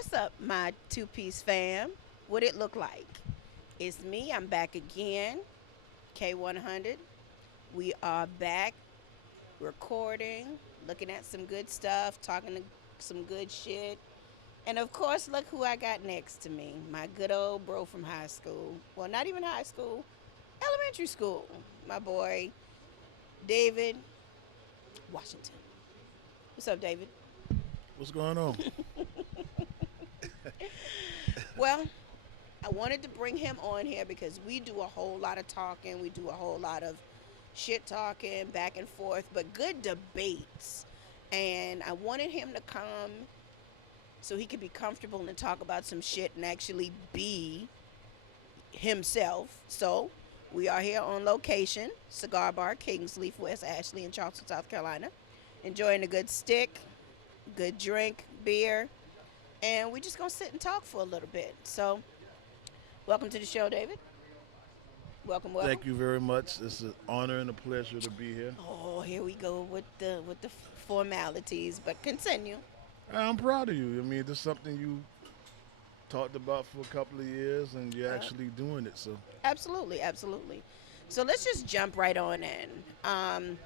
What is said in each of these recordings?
What's up, my two-piece fam? What it look like? It's me. I'm back again. K100. We are back recording, looking at some good stuff, talking to some good shit. And of course, look who I got next to me. My good old bro from high school. Well, not even high school, elementary school. My boy, David Washington. What's up, David? What's going on? Well, I wanted to bring him on here because we do a whole lot of talking. We do a whole lot of shit talking back and forth, but good debates. And I wanted him to come so he could be comfortable and talk about some shit and actually be himself. So we are here on location, Cigar Bar, Kingsleaf, West Ashley in Charleston, South Carolina. Enjoying a good stick, good drink, beer, and we're just gonna sit and talk for a little bit. So welcome to the show, David. Welcome, welcome. Thank you very much. It's an honor and a pleasure to be here. Oh, here we go with the formalities, but continue. I'm proud of you. I mean, this is something you talked about for a couple of years, and you're actually doing it. So, Absolutely, absolutely. So let's just jump right on in.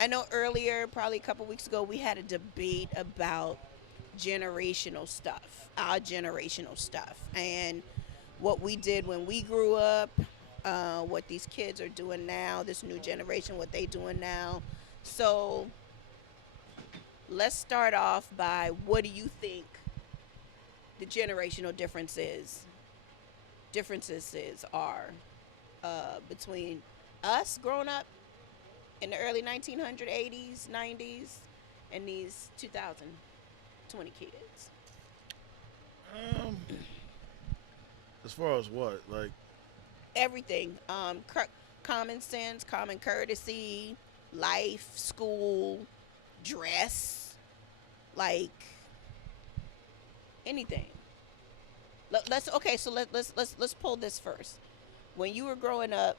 I know earlier, probably a couple weeks ago, we had a debate about generational stuff, our generational stuff, and what we did when we grew up, what these kids are doing now, this new generation, what they doing now. So let's start off by what do you think the generational differences are between us growing up in the early 1900s, 80s, 90s, and these 2020 kids. um, as far as what, like, Everything, common sense, common courtesy, life, school, dress, like anything. Let's okay. So let's pull this first. When you were growing up,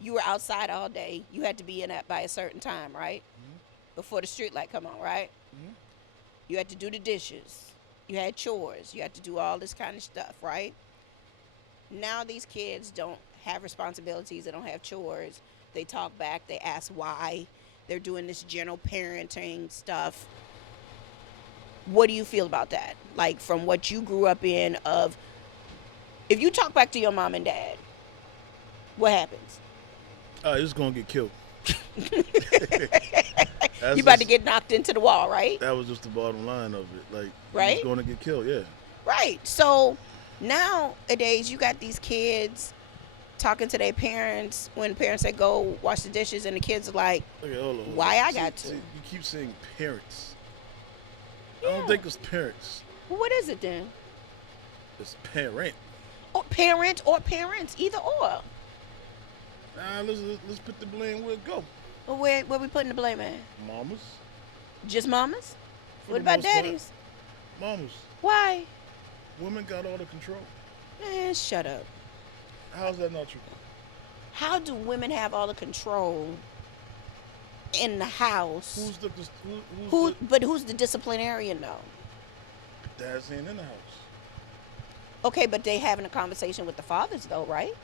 you were outside all day. You had to be in at by a certain time, right? Before the street light come on, right? Mhm. You had to do the dishes. You had chores. You had to do all this kind of stuff, right? Now these kids don't have responsibilities. They don't have chores. They talk back. They ask why. They're doing this general parenting stuff. What do you feel about that? Like from what you grew up in of if you talk back to your mom and dad, what happens? it's gonna get killed. You That's about to just get knocked into the wall, right? that was just the bottom line of it. Like, Right? it's gonna get killed. Yeah. Right. So nowadays you got these kids talking to their parents when parents say go wash the dishes and the kids are like, Okay, hold on. Hold why on. I got to? See, you keep saying parents. I Yeah. don't think it's parents. Well, what is it then? It's parent. Or parent or parents, either or. Let's put the blame where it go. Well, where we putting the blame at? Mamas. Just mamas? For What the about most part. daddies? Mamas. Why? Women got all the control. Man, shut up. How's that not true? How do women have all the control in the house? Who's But who's the disciplinarian though? the dad's ain't in the house? Okay, but they having a conversation with the fathers though, right?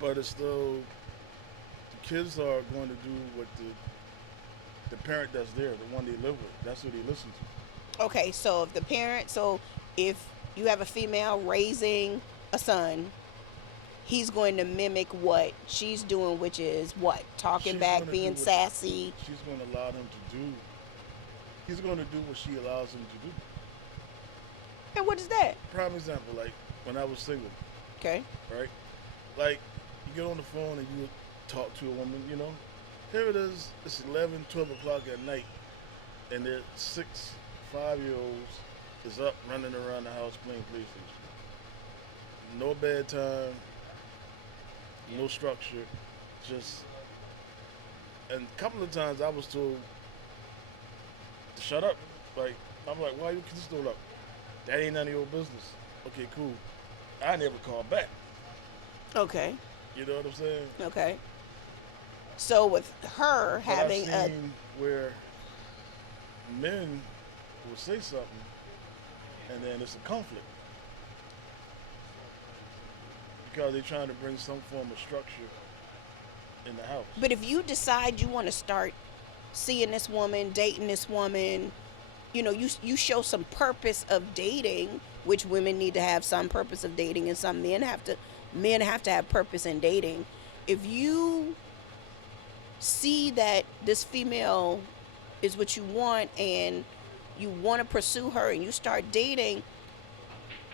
But it's still the kids are going to do what the parent that's there, the one they live with. That's who they listen to. Okay, so if you have a female raising a son, he's going to mimic what she's doing, which is what? Talking She's back, gonna do being what sassy. she's going to allow him to do. He's going to do what she allows him to do. And what is that? Prime example, like when I was single, Okay. right? Like you get on the phone and you talk to a woman, you know. Here it is, it's 11, 12 o'clock at night, and their 6, 5-year-olds is up running around the house playing PlayStation. No bedtime, no structure, just. And a couple of times I was told to shut up. Like, I'm like, why you just still up? That ain't none of your business. Okay, cool. I never called back. Okay. You know what I'm saying? Okay. So with her But having I've a seen where men will say something, and then it's a conflict because they're trying to bring some form of structure in the house. But if you decide you want to start seeing this woman, dating this woman, you show some purpose of dating, which women need to have some purpose of dating, and some men have to have purpose in dating. If you see that this female is what you want and you want to pursue her and you start dating,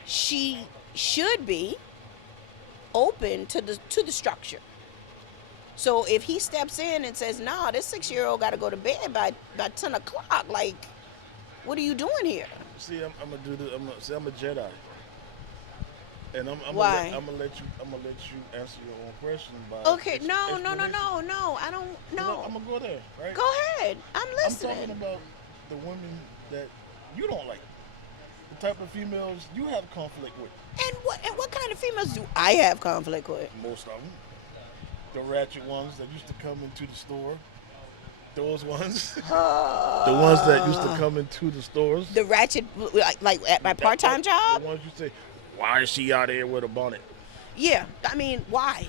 she should be open to the structure. So if he steps in and says, "Nah, this 6-year-old got to go to bed by 10 o'clock," like, what are you doing here? See, I'm gonna do this. I'm a Jedi, and Why? I'm gonna let you answer your own question by Okay, no, no, no, explanation. no, no. I don't know. I'm gonna go there, right? Go ahead. I'm I'm listening. talking about the women that you don't like, the type of females you have conflict with. And what kind of females do I have conflict with? Most of them, the ratchet ones that used to come into the store, those ones, the ones that used to come into the stores, The ratchet, like at my part-time job. the ones you say, why is she out here with a bonnet? Yeah, I mean, why?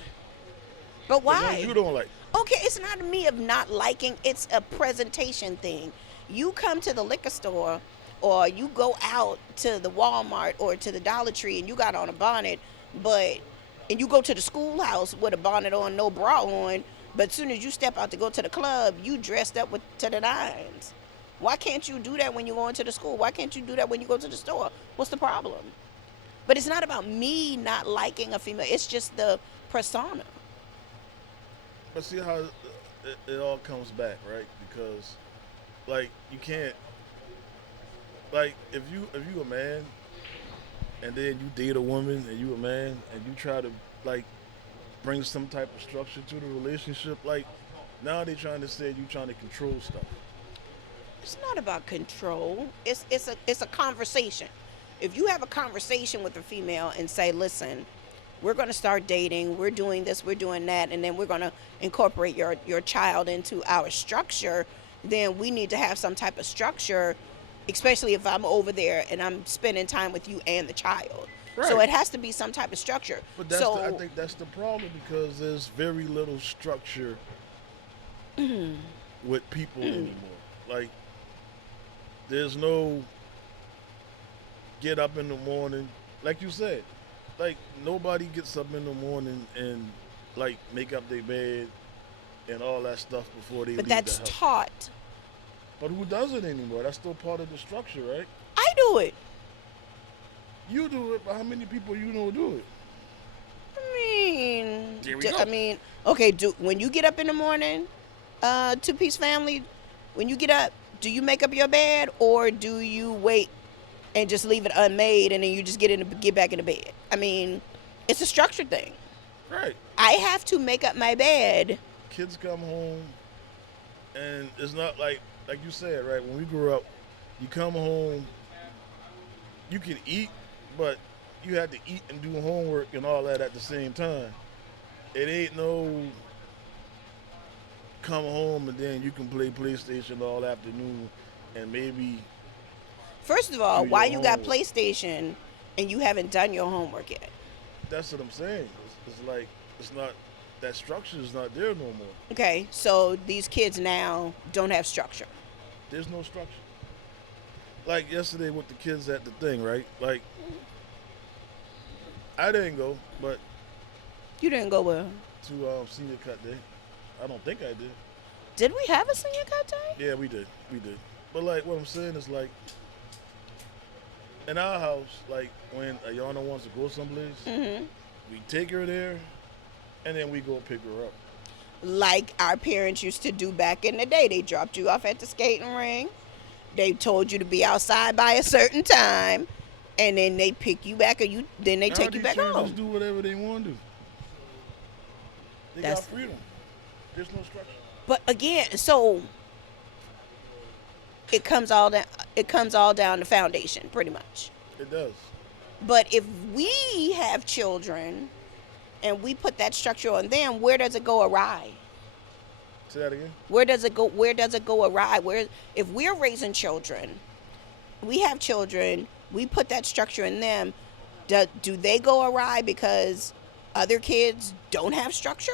But The ones why? you don't like. Okay, it's not me of not liking. It's a presentation thing. You come to the liquor store, or you go out to the Walmart or to the Dollar Tree, and you got on a bonnet, and you go to the schoolhouse with a bonnet on, no bra on. But as soon as you step out to go to the club, you dressed up to the nines. Why can't you do that when you go into the school? Why can't you do that when you go to the store? What's the problem? But it's not about me not liking a female. It's just the persona. But see how it all comes back, right? Because, like, you can't, like, if you a man, and then you date a woman, and you a man, and you try to, like, bring some type of structure to the relationship, like, now they're trying to say you trying to control stuff. It's not about control. It's a conversation. If you have a conversation with a female and say, "Listen, we're going to start dating. We're doing this. We're doing that, and then we're going to incorporate your child into our structure," then we need to have some type of structure, especially if I'm over there and I'm spending time with you and the child. So Right. it has to be some type of structure. But I So think that's the problem because there's very little structure with people anymore. Like, there's no get up in the morning, like you said. Like, nobody gets up in the morning and, like, make up their bed and all that stuff before they but leave that's the house. taught. But who does it anymore? That's still part of the structure, right? I do it. You do it, but how many people you know do it? There we go. I mean, okay. When you get up in the morning, two-piece family, when you get up, do you make up your bed or do you wait and just leave it unmade and then you just get back in the bed? I mean, it's a structured thing. Right. I have to make up my bed. Kids come home, and it's not like you said, right? When we grew up, you come home, you can eat, but you had to eat and do homework and all that at the same time. It ain't no come home and then you can play PlayStation all afternoon and maybe First of all, do why your you got homework. PlayStation and you haven't done your homework yet? That's what I'm saying. It's like it's not that structure is not there no more. Okay, so these kids now don't have structure. There's no structure. Like yesterday with the kids at the thing, right? Like I didn't go, but You didn't go well. to senior cut day. I don't think I did. Did we have a senior cut day? Yeah, we did. We did. But like what I'm saying is like in our house, like when Ayana wants to go someplace, Mm-hmm. we take her there and then we go pick her up. Like our parents used to do back in the day. They dropped you off at the skating ring. They told you to be outside by a certain time, and then they pick you back, or then they Now take you these back children home. just do whatever they want to do. They got That's- freedom. There's no structure. But again, so it comes all down. It comes all down to foundation, pretty much. It does. But if we have children and we put that structure on them, where does it go awry? Say that again. Where does it go? Where does it go awry? Where, if we're raising children, we have children, we put that structure in them. Do they go awry because other kids don't have structure?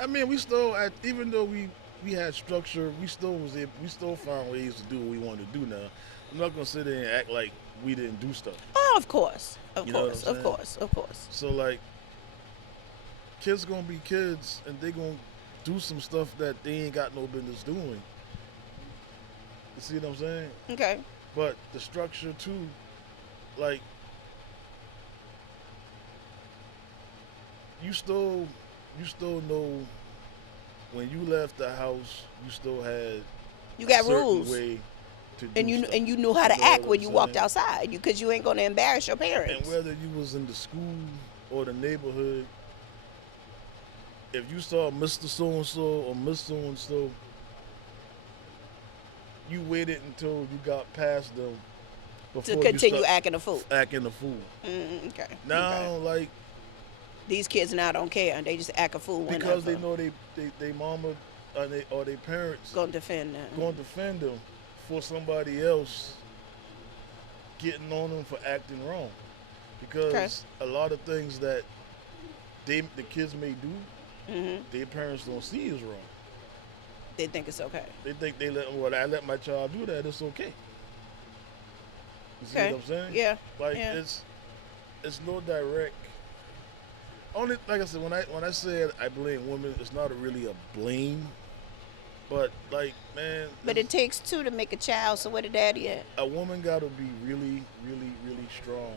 I mean, we still, even though we had structure, we still found ways to do what we wanted to do. Now, I'm not gonna sit there and act like we didn't do stuff. Oh, of course, of You know what I'm course, of saying? course, of course. So like, kids gonna be kids, and they gonna do some stuff that they ain't got no business doing. You see what I'm saying? Okay. But the structure too, like you still you still know when you left the house, you still had You a got certain rules, way to and do you stuff. and you knew how You to know act what when I'm you walked saying? outside, because you ain't gonna embarrass your And parents. whether you was in the school or the neighborhood, if you saw Mr. So and so or Miss So and so, you waited until you got past them To before you continue start acting a fool. acting a fool. Okay. Okay. Now, like These kids now don't care. They just act a fool whenever. because they know they mama or they parents Gonna defend them. going to defend them for somebody else getting on them for acting wrong. Okay. Because a lot of things that the kids may do, their parents don't see as wrong. They think it's okay. They think I let my child do that, it's okay. You see Okay. what I'm saying? Yeah. Like Yeah. it's no direct. Only like I said, when I said I blame women, it's not really a blame, but like man, But it takes two to make a child. So where the daddy at? a woman got to be really, really, really strong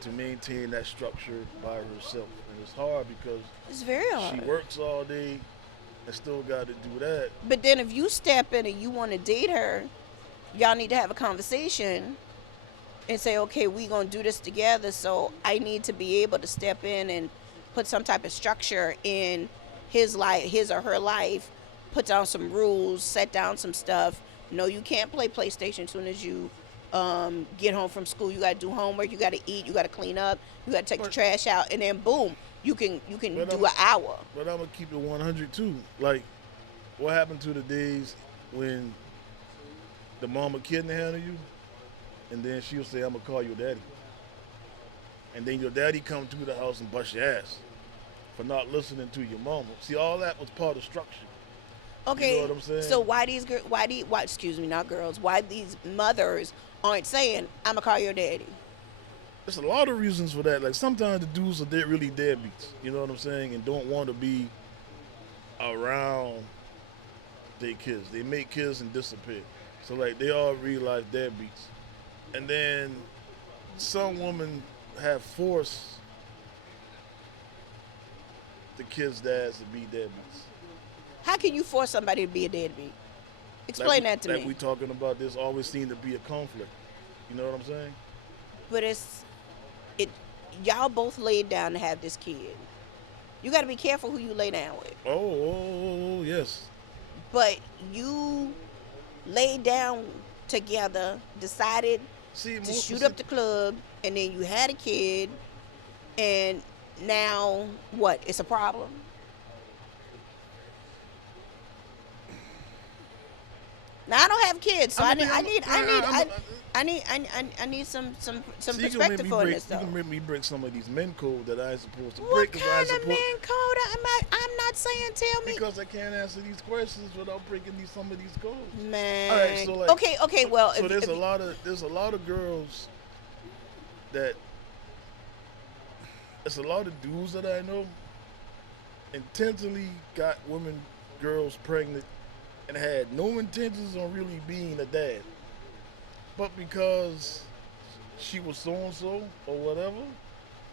to maintain that structure by herself, and it's hard because It's very hard. she works all day and still got to do that. But then if you step in and you want to date her, y'all need to have a conversation and say, okay, we gonna do this together. So I need to be able to step in and put some type of structure in his life, his or her life. Put down some rules, set down some stuff. No, you can't play PlayStation as soon as you get home from school. You gotta do homework. You gotta eat. You gotta clean up. You gotta take the But- trash out, and then boom, you can But do an hour. But I'm gonna keep it 100 too. Like, what happened to the days when the mama kid handle you, and then she'll say, "I'm gonna call your daddy," and then your daddy come to the house and bust your ass for not listening to your mama. See, all that was part of structure. Okay, what I'm saying? so why these why excuse me, not girls, why these mothers aren't saying, I'm gonna call your daddy? There's a lot of reasons for that. Like sometimes the dudes are really deadbeats. You know what I'm saying, and don't want to be around their kids. They make kids and disappear. So like they all real life deadbeats. And then some women have forced the kids' dads to be deadbeats. How can you force somebody to be a deadbeat? Explain that to like me. we talking about, there's always seemed to be a conflict. You know what I'm saying? But it y'all both laid down to have this kid. You gotta be careful who you lay down with. Oh, yes. But you laid down together, decided See, to shoot up the club, and then you had a kid, and now what? It's a problem. Now I don't have kids, so I need some See, you can make perspective me on break, this you though. can make me break some of these men code that I ain't supposed to What break. 'Cause I ain't kind of supposed- man code? I'm not saying tell me. Because I can't answer these questions without breaking some of these codes. Man. All right, so like, okay. Well, so if, there's if, a lot of girls that there's a lot of dudes that I know intentionally got girls pregnant and had no intentions on really being a dad, but because she was so and so or whatever,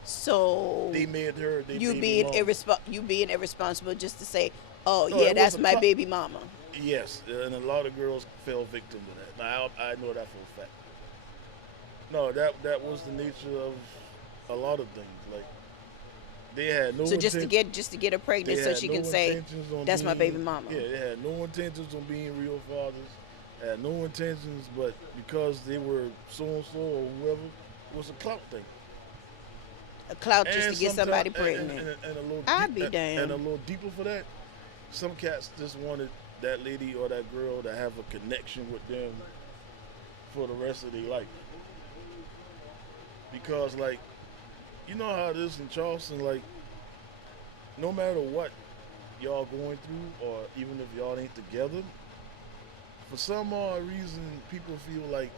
so they made her. you being irresponsible just to say, oh No, yeah, it that's was a my co- baby mama. Yes, and a lot of girls fell victim to that. Now I know that for a fact. No, that was the nature of a lot of things. Like they had no. So just to get her they pregnant, so had she no can say, intentions on that's my being- baby mama. Yeah, they had no intentions on being real fathers. Had no intentions, but because they were so and so or whoever, it was a clout thing. A clout just And to get somebody sometime- pregnant. and a little I'd be damned. And a little deeper for that, some cats just wanted that lady or that girl to have a connection with them for the rest of their life. Because like you know how it is in Charleston, like no matter what y'all going through, or even if y'all ain't together, for some odd reason, people feel like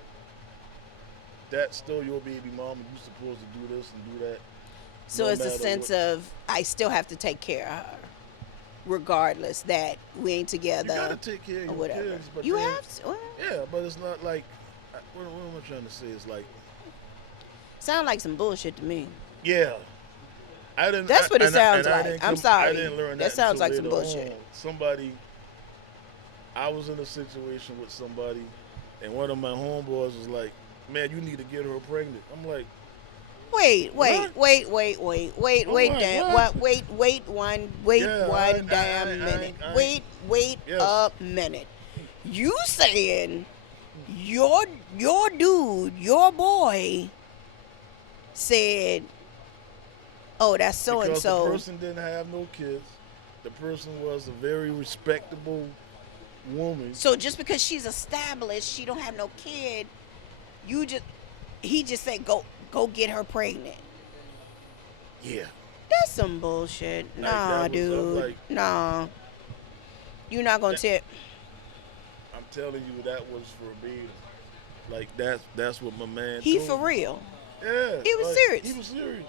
that's still your baby mama. You supposed to do this and do that, So no it's a matter sense what. of I still have to take care of her, regardless that we ain't You together gotta take care of or your whatever. kids, but You then have to. Well, yeah, but it's not like what am I trying to say? It's like sound like some bullshit to me. yeah, I didn't. That's what it sounds and I like. didn't I'm come. I sorry. didn't learn That that sounds until like some later on. bullshit. Somebody, I was in a situation with somebody, and one of my homeboys was like, "Man, you need to get her pregnant." I'm like, Wait, wait, "What?" wait, wait, wait, wait, I'm wait, like, damn, "What?" what? Wait Yeah, one damn minute. I Wait yes. a minute. You saying your your dude, your boy said, "Oh, that's so and Because the so." person didn't have no kids. The person was a very respectable woman. So just because she's established, she don't have no kid, you just he just said go get her pregnant. Yeah. That's some bullshit. Like Nah, that was I'm dude. like Nah. You're not gonna that, tell. I'm telling you that was verbatim. Like that's what my man He told for me. real. Yeah. He was Like he serious. was serious.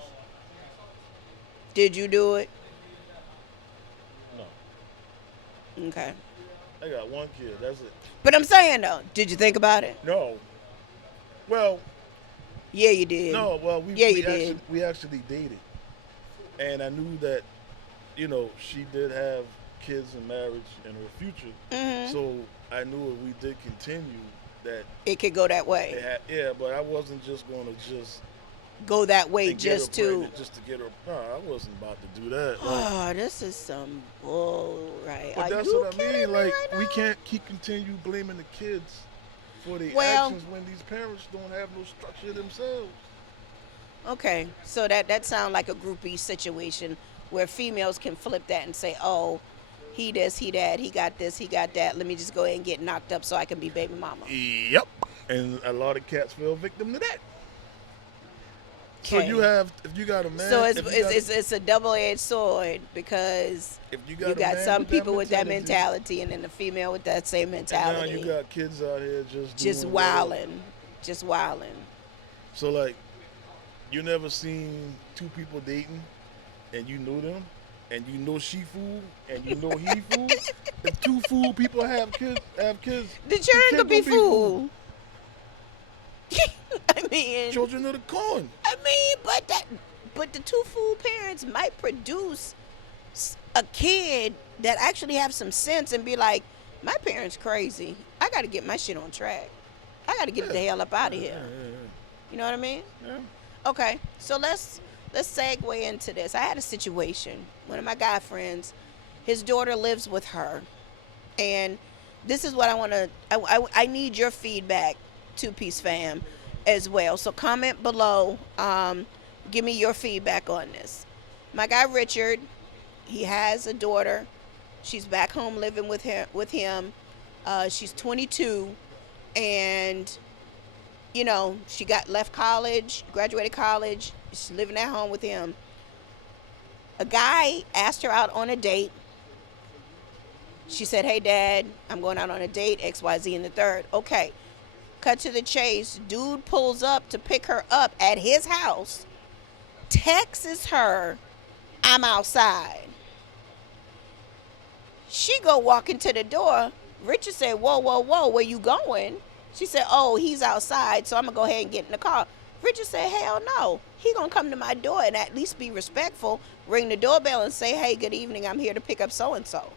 Did you do it? No. Okay. I got one kid, that's it. But I'm saying though, did you think about it? No. Well, Yeah, you did. no, well Yeah, you did. we actually dated. And I knew that, she did have kids and marriage in her future. Hmm. So I knew if we did continue that It could go that way. it had, yeah, but I wasn't just gonna just Go that way and get her just to. pregnant just to get her. No, I wasn't about to do that. Like, Oh, this is some bull, right? but Are that's you what I kidding mean. me Like, right we now? can't keep continue blaming the kids for their Well, actions when these parents don't have no structure themselves. okay. So that sounds like a groupie situation where females can flip that and say, "Oh, he this, he that, he got this, he got that. Let me just go ahead and get knocked up so I can be baby mama." Yep. And a lot of cats fell victim to that. So you Okay. have, if you got a man, So it's if you it's, got, it's, it's a double-edged sword because if you you got a got man some with people with that mentality, mentality and then the female with that same and now you mentality got kids out here just just doing whatever. wilding, just wilding. So like, you never seen two people dating, and you know them, and you know she fool, and you know he fool. If two fool people have kids, The the children kid could be gonna be fool. fooled. I mean, Children of the corn. but the two fool parents might produce a kid that actually have some sense and be like, my parents crazy. I got to get my shit on track. I got to get Yeah. the hell up out of Yeah, here. yeah, You know what I mean? yeah. Okay, so let's segue into this. I had a situation. One of my guy friends, his daughter lives with her, and this is what I want to. I need your feedback, Two Piece Fam, as well. So comment below. Give me your feedback on this. My guy Richard, he has a daughter. She's back home living with him. She's 22, and she got left college, graduated college. She's living at home with him. A guy asked her out on a date. She said, "Hey, Dad, I'm going out on a date, XYZ and the third." Okay. Cut to the chase. Dude pulls up to pick her up at his house, texts her, "I'm outside." She go walk into the door. Richard said, "Whoa, whoa, whoa, where you going?" She said, "Oh, he's outside, so I'm going to go ahead and get in the car." Richard said, "Hell no. He going to come to my door and at least be respectful, ring the doorbell and say, 'Hey, good evening, I'm here to pick up so-and-so.'"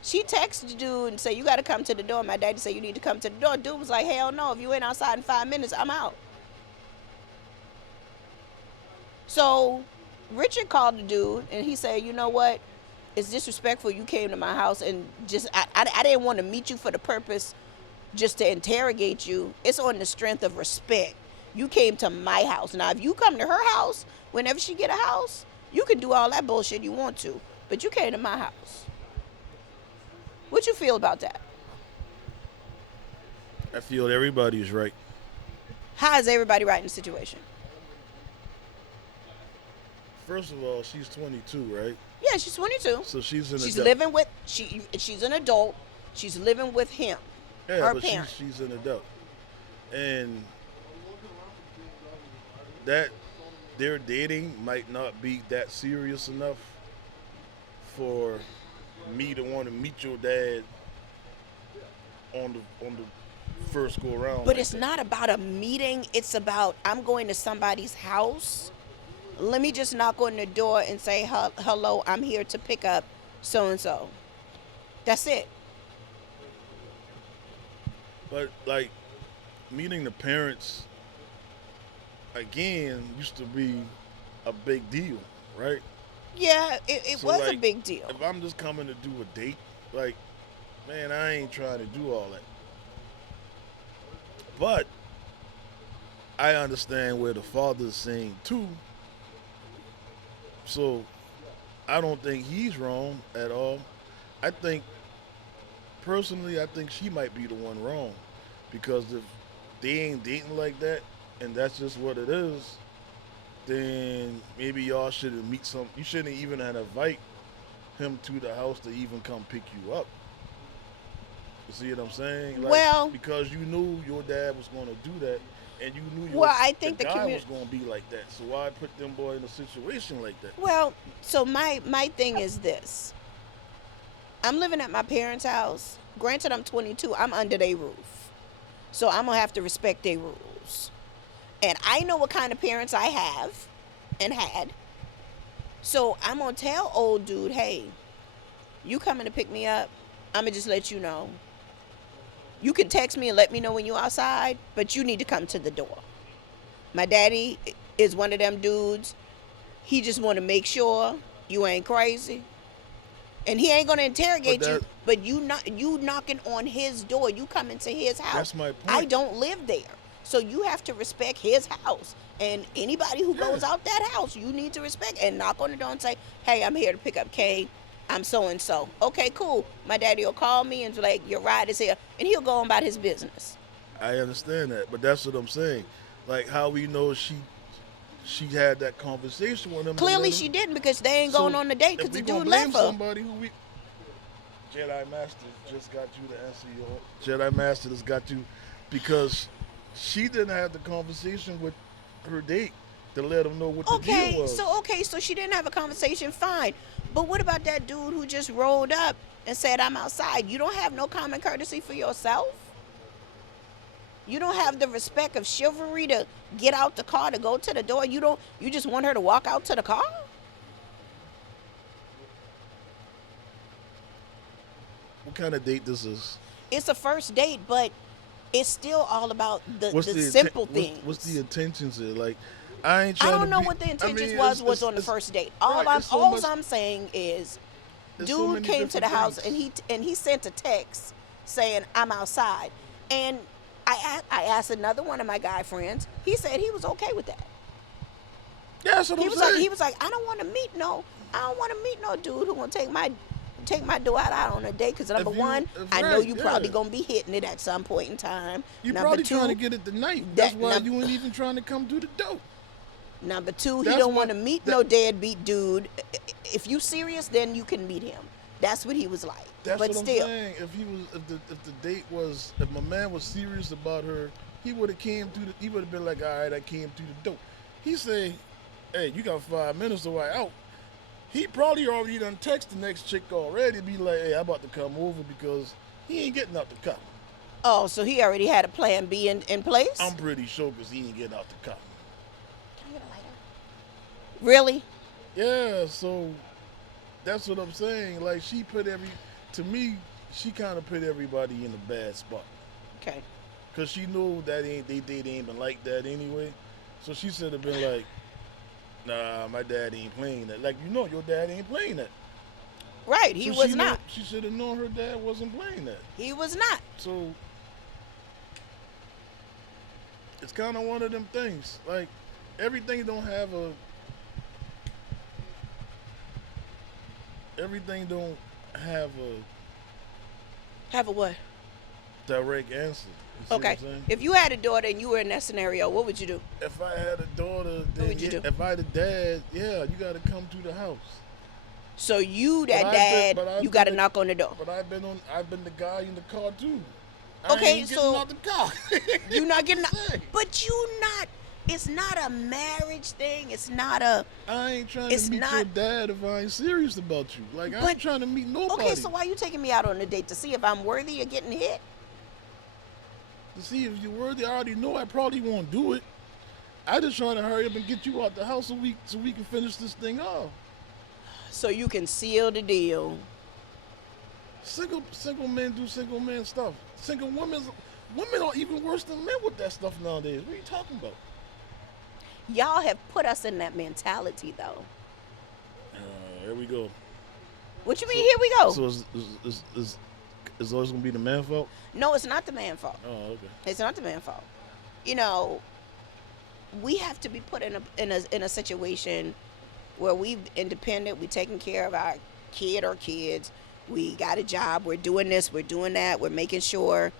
She texted the dude and said, "You got to come to the door. My daddy said you need to come to the door." Dude was like, "Hell no. If you ain't outside in 5 minutes, I'm out." So Richard called the dude and he said, "You know what? It's disrespectful. You came to my house and just, I didn't want to meet you for the purpose just to interrogate you. It's on the strength of respect. You came to my house. Now, if you come to her house, whenever she get a house, you can do all that bullshit you want to. But you came to my house." What you feel about that? I feel everybody's right. How is everybody right in the situation? First of all, she's 22, right? Yeah, she's 22. So she's an She's adult. living with she's an adult. She's living with him, Yeah, her but parent. she's an adult, and that their dating might not be that serious enough for me to want to meet your dad on the first go around. But Like it's that. not about a meeting. It's about I'm going to somebody's house. Let me just knock on the door and say, hello, I'm here to pick up so and so. That's it. But like meeting the parents again used to be a big deal, right? Yeah, it So was a like, big deal. if I'm just coming to do a date, like, man, I ain't trying to do all that. But I understand where the father's saying too. So I don't think he's wrong at all. I think personally, I think she might be the one wrong because if they ain't dating like that, and that's just what it is, then maybe y'all shouldn't meet some. You shouldn't even have invite him to the house to even come pick you up. You see what I'm saying? Like, Well, because you knew your dad was going to do that, and you knew well, I think the the guy community. was going to be like that. So why put them boy in a situation like that? Well, so my thing is this. I'm living at my parents' house. Granted, I'm 22. I'm under their roof, so I'm gonna have to respect their rules. And I know what kind of parents I have and had. So I'm gonna tell old dude, hey, you coming to pick me up? I'm gonna just let you know. You can text me and let me know when you're outside, but you need to come to the door. My daddy is one of them dudes. He just want to make sure you ain't crazy, and he ain't gonna But interrogate you. that But you knocking on his door. You coming to his house. that's my I point. don't live there, so you have to respect his house. And anybody who Yeah. goes out that house, you need to respect and knock on the door and say, "Hey, I'm here to pick up Kay. I'm so and so." Okay, cool. My daddy will call me and be like, "Your ride is here," and he'll go on about his business. I understand that, but that's what I'm saying. Like how we know she had that conversation with him to Clearly, let she him. didn't because they ain't going So on the date because if the we gonna dude blame left her. somebody who we Jedi Master just got you to answer your Jedi Master has got you because she didn't have the conversation with her date to let him know what the deal was. Okay, so she didn't have a conversation, fine. But what about that dude who just rolled up and said, "I'm outside"? You don't have no common courtesy for yourself. You don't have the respect of chivalry to get out the car to go to the door. You don't. You just want her to walk out to the car. What kind of date this is? It's a first date, but it's still all about the What's simple things. what's the intentions here? Like, I ain't I trying don't to know be. what the I intentions mean, was on the first date. All right, I'm saying is, there's so dude many came to the different house things. and he sent a text saying, "I'm outside," and I asked another one of my guy friends. He said he was okay with that. Yeah, that's what He I'm was like saying. I don't want to meet no dude who gonna take my daughter out on a date because number one, I know Right, you probably yeah. gonna be hitting it at some point in time. You Number probably two, trying to get it tonight. That's that why num- you ain't even trying to come do the dope. Number two, he That's don't want what to meet that, no deadbeat dude. If you serious, then you can meet him. That's what he was like. That's But what I'm still, saying. If the date was if my man was serious about her, he would have came through. He would have been like, all right, I came through the dope. He say, hey, you got 5 minutes to write out. He probably already done text the next chick already. Be like, hey, I'm about to come over because he ain't getting out the car. oh, so he already had a plan B in place? I'm pretty sure because he ain't getting out the car. Can I get a lighter? Really? Yeah, so that's what I'm saying. Like to me, she kind of put everybody in a bad spot. Okay. Cause she knew that they ain't been like that anyway. So she should have been like, nah, my dad ain't playing that. Like your dad ain't playing that. Right, he So was not. She should have known her dad wasn't playing that. He was not. So it's kind of one of them things. Like everything don't have a everything don't have Have a what? direct answer. You see what I'm Okay. saying? If you had a daughter and you were in that scenario, what would you do? If I had a daughter, What then would you yeah, do? if I had a dad, yeah, you got to come to the house. So you, But that I've been, dad, but you I've got been, to the, knock on the door. but I've been the guy in the car too. I Okay, ain't getting so out the car. you not getting, I'm saying. but you not. It's not a marriage thing. It's not a. I ain't trying to It's meet your not. dad if I ain't serious about you. Like I But ain't trying to meet okay, nobody so why you taking me out on a date to see if I'm worthy of getting hit? to see if you're worthy. I already know I probably won't do it. I just trying to hurry up and get you out the house so we can finish this thing off. So you can seal the deal. Single men do single men stuff. Single women are even worse than men with that stuff nowadays. What are you talking about? Y'all have put us in that mentality, though. Here we go. What you mean? Here we go. So is always gonna be the man fault? No, it's not the man's fault. Oh, okay. It's not the man's fault. You know, we have to be put in a situation where we independent. We taking care of our kid or kids. We got a job. We're doing this. We're doing that. We're making sure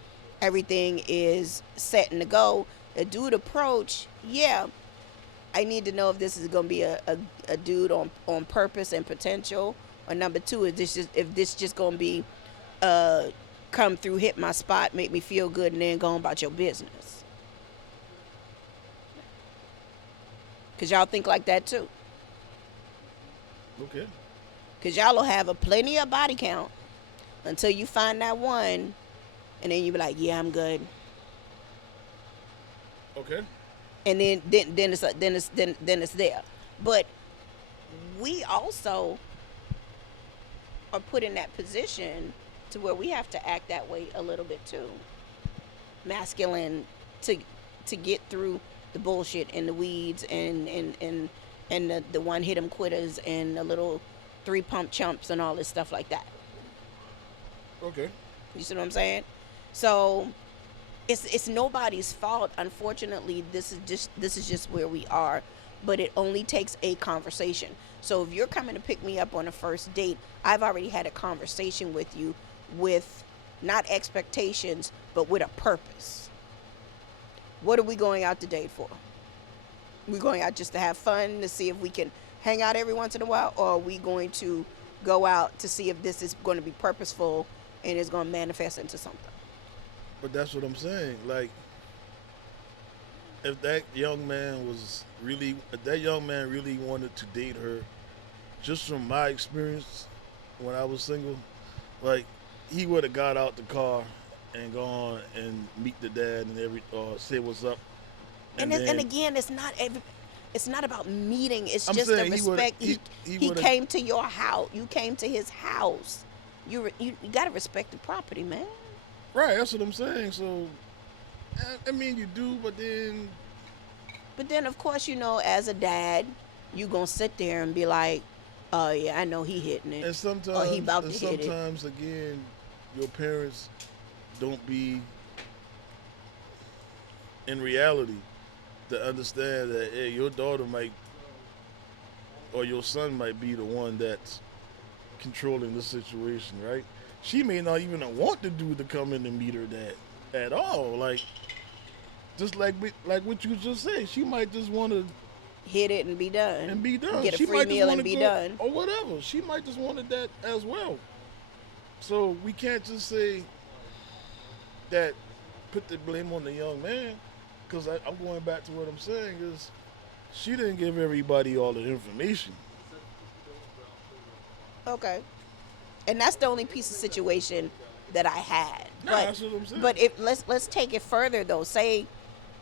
everything is set and to go. A dude approach, yeah. I need to know if this is going to be a dude on purpose and potential, or number two, if this just going to be come through, hit my spot, make me feel good, and then go on about your business. Cause y'all think like that too. Okay. Cause y'all will have a plenty of body count until you find that one, and then you be like, yeah, I'm good. Okay. And then it's there. But we also are put in that position to where we have to act that way a little bit too. Masculine to get through the bullshit and the weeds and the one hit 'em quitters and the little 3 pump chumps and all this stuff like that. Okay. You see what I'm saying? So it's nobody's fault. Unfortunately, this is just where we are. But it only takes a conversation. So if you're coming to pick me up on a first date, I've already had a conversation with you with not expectations, but with a purpose. What are we going out to date for? We're going out just to have fun, to see if we can hang out every once in a while, or are we going to go out to see if this is going to be purposeful and is going to manifest into something? But that's what I'm saying. Like, if that young man really wanted to date her, just from my experience when I was single, like he would have got out the car and gone and meet the dad and say what's up. And again, it's not about meeting. It's I'm just the saying respect. He would've- came to your house. You came to his house. You got to respect the property, man. Right, that's what I'm saying. So, I mean, you do, but then of course, as a dad, you gonna sit there and be like, "Oh yeah, I know he hitting it." and sometimes, Or he about to hit it. sometimes again, your parents don't be in reality to understand that hey, your daughter might or your son might be the one that's controlling the situation, right? She may not even want the dude to come in and meet her dad at all. Like, just like what you just said, she might just want to Hit it and be done. and be done. Get a She free might just meal wanna and be go- done. or whatever. She might just wanted that as well. So we can't just say that put the blame on the young man, because I'm going back to what I'm saying is she didn't give everybody all the information. Okay. And that's the only piece of situation that I had. Nah, But that's what I'm saying. but if let's take it further though. Say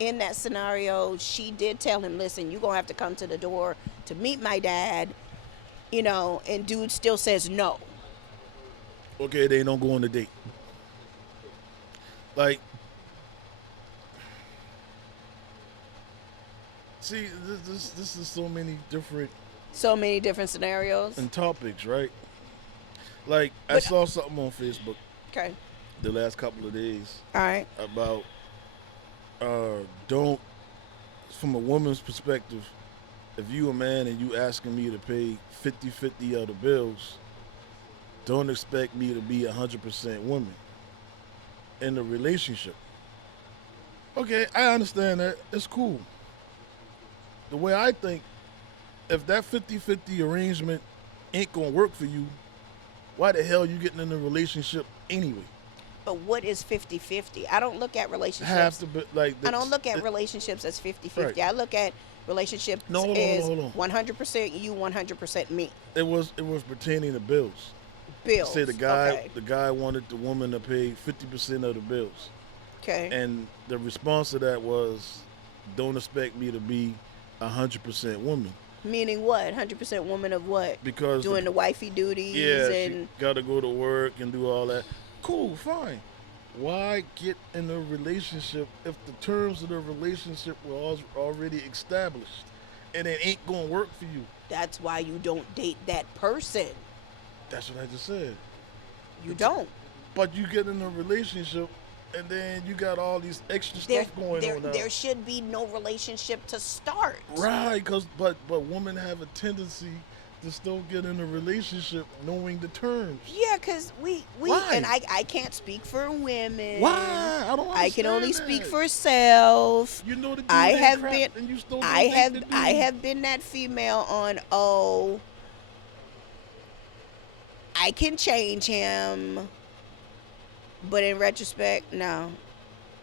in that scenario, she did tell him, "Listen, you're gonna have to come to the door to meet my dad," and dude still says no. Okay, they don't go on a date. Like, see, this is so many different So many different scenarios. topics, right? Like, I But- saw something on Facebook Okay. the last couple of days All right. about don't, from a woman's perspective, if you a man and you asking me to pay 50-50 of the bills, don't expect me to be 100% woman. in the relationship. Okay, I understand that. It's cool. The way I think, if that 50-50 arrangement ain't gonna work for you, why the hell you getting in a relationship anyway? But what is 50-50? I don't look at Have relationships. to be like I this. don't look at relationships as 50-50. Right. I look at relationships No, as hold on. 100% you, 100% me. It was pertaining to bills. Bills. Say Okay. the guy wanted the woman to pay 50% of the bills, Okay. and the response to that was, "Don't expect me to be 100% woman." Meaning what? 100% woman of what? Because Doing the wifey duties yeah, she and got to go to work and do all that. Cool, fine. Why get in a relationship if the terms of the relationship were already established and it ain't gonna work for you? that's why you don't date that person. That's what I just said. You don't. But you get in a relationship and then you got all these extra There, stuff going there, on now. there should be no relationship to start. Right, but women have a tendency to still get in a relationship knowing the terms. Yeah, because we Why? and I can't speak for women. Why? I don't I can only understand speak that. for self. You know the dude I ain't have crap been and you still I don't have date the dude. I have been that female on, oh, I can change him, but in retrospect, no,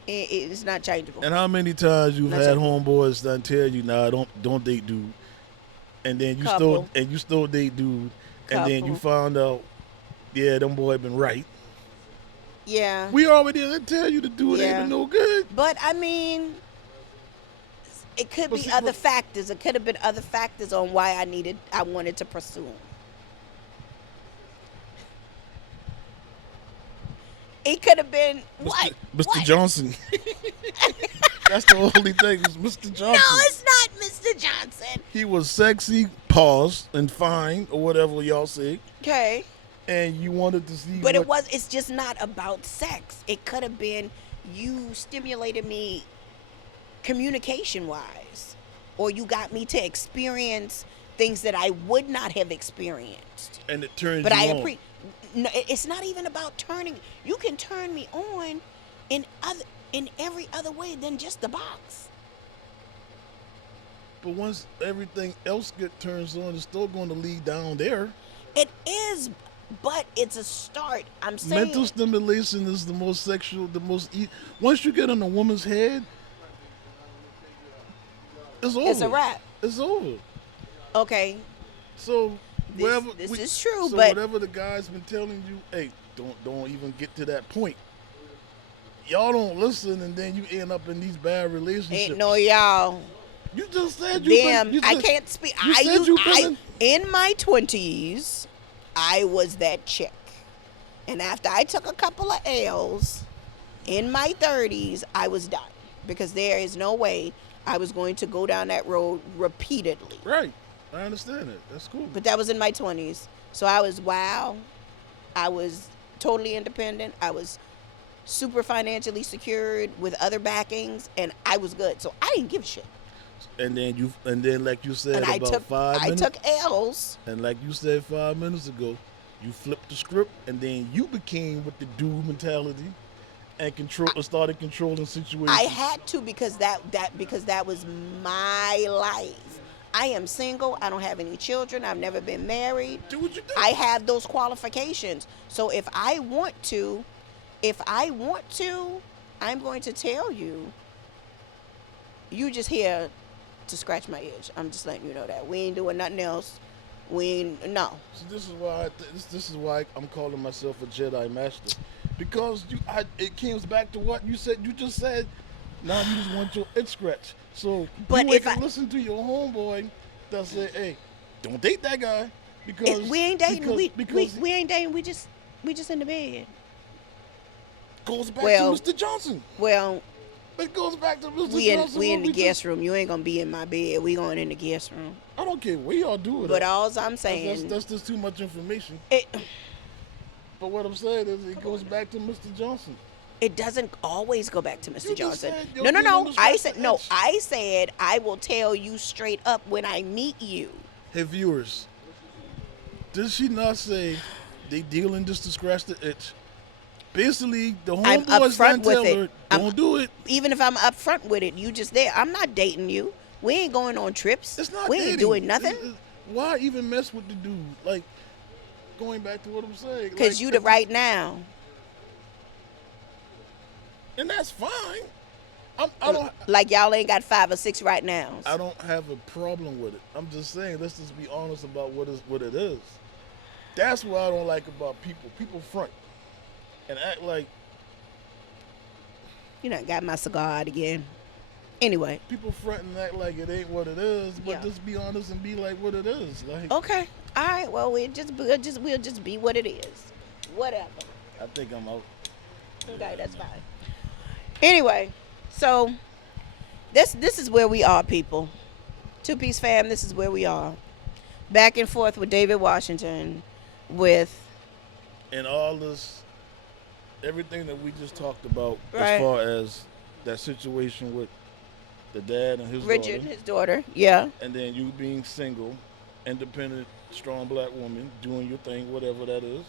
it's not changeable. And how many times you've Not had changeable. homeboys that tell you, "Nah, don't date dude," and then Couple. you still date dude, and then you Couple. found out, yeah, them boy been right. Yeah. We already did tell you the dude ain't Yeah. been no good. But I mean, it could But be see, other but- factors. It could have been other factors on why I wanted to pursue him. It could have been what? Mr. What? Johnson. That's the only thing. Is Mr. No, Johnson. it's not Mr. Johnson. He was sexy, pause, and fine, or whatever y'all say, Okay. and you wanted to see. But what, it's just not about sex. It could have been you stimulated me communication wise, or you got me to experience things that I would not have experienced. and it turns But you I on. appreciate. No, it's not even about turning. You can turn me on in every other way than just the box. But once everything else get turns on, it's still going to lead down there. It is, but it's a start. I'm saying. Mental stimulation is the most sexual, the most. Once you get in a woman's head, it's over. It's a wrap. It's over. Okay. So wherever This is true, so but whatever the guy's been telling you, hey, don't even get to that point. Y'all don't listen, and then you end up in these bad relationships. ain't no y'all. You just said you. Damn, you I said- can't speak. You said you been In my 20s, I was that chick. And after I took a couple of L's, in my 30s, I was done. Because there is no way I was going to go down that road repeatedly. right. I understand it. That's cool. But that was in my 20s. So I was wow. I was totally independent. I was super financially secured with other backings, and I was good. So I didn't give a shit. And then like you said And about 5 I minutes. took L's. And like you said 5 minutes ago, you flipped the script, and then you became with the dude mentality, and started controlling situations. I had to because that was my life. I am single. I don't have any children. I've never been married. Do what you do. I have those qualifications. So if I want to, I'm going to tell you. You just here to scratch my itch. I'm just letting you know that we ain't doing nothing else. No. So this is why this is why I'm calling myself a Jedi Master, because it comes back to what you said. You just said, now you just want your itch scratch. So But you if ain't I- listen to your homeboy that say, hey, don't date that guy because We ain't dating. because We ain't dating. We just in the bed. goes back Well- to Mr. Johnson. Well, It goes back to Mr. we Johnson. in what the we guest room. You ain't gonna be in my bed. We going in the guest room. I don't care where y'all do it. But at. all I'm saying, That's just too much information. it But what I'm saying is, it goes back to Mr. Johnson. it doesn't always go back to Mr. You just Johnson. said you'll No. give him the I scratch said the no. itch. I said I will tell you straight up when I meet you. Hey, viewers, did she not say they dealing just to scratch the itch? Basically, the I'm homeboys done upfront with tell it. her, I'm don't do it. even if I'm upfront with it, you just there. I'm not dating you. We ain't going on trips. It's not We ain't dating. doing nothing. Why even mess with the dude? Like, going back to what I'm saying. Like, Cause you the right now. and that's fine. I Like y'all ain't got 5 or 6 right now. don't have a problem with it. I'm just saying, let's just be honest about what it is. That's what I don't like about people. People front and act like You done got my cigar out again. Anyway, people front and act like it ain't what it is, but Yeah. just be honest and be like what it is. Like, okay, all right. Well, we'll just be what it is. Whatever. I think I'm out. Okay, that's fine. Anyway, so this is where we are, people. Two Piece Fam. This is where we are. Back and forth with David Washington, with And all this, everything that we just talked about, Right. as far as that situation with the dad and his Richard, daughter, his daughter. Yeah. and then you being single, independent, strong black woman, doing your thing, whatever that is.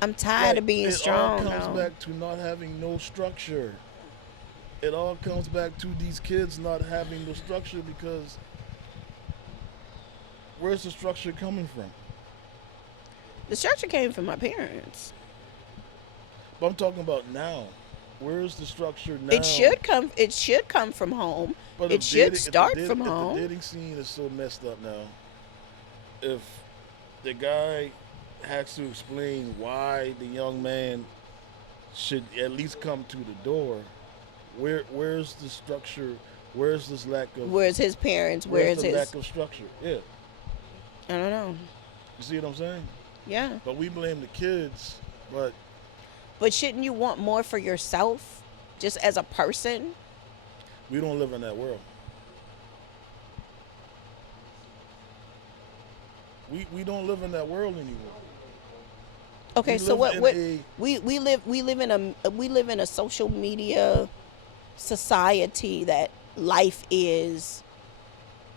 I'm tired of being strong. It all comes though. back to not having no structure. It all comes back to these kids not having the structure, because where's the structure coming from? The structure came from my parents. But I'm talking about now. Where's the structure now? It should come. It should come from home. But It if should dating- start if from the home. dating scene is so messed up now. If the guy has to explain why the young man should at least come to the door, where's the structure? Where's this lack of? Where's his parents? where's Where's the his? lack of structure? Yeah, I don't know. you see what I'm saying? Yeah. But we blame the kids. But But shouldn't you want more for yourself, just as a person? we don't live in that world. We don't live in that world anymore. Okay, We so live what? in We live in a social media society that life is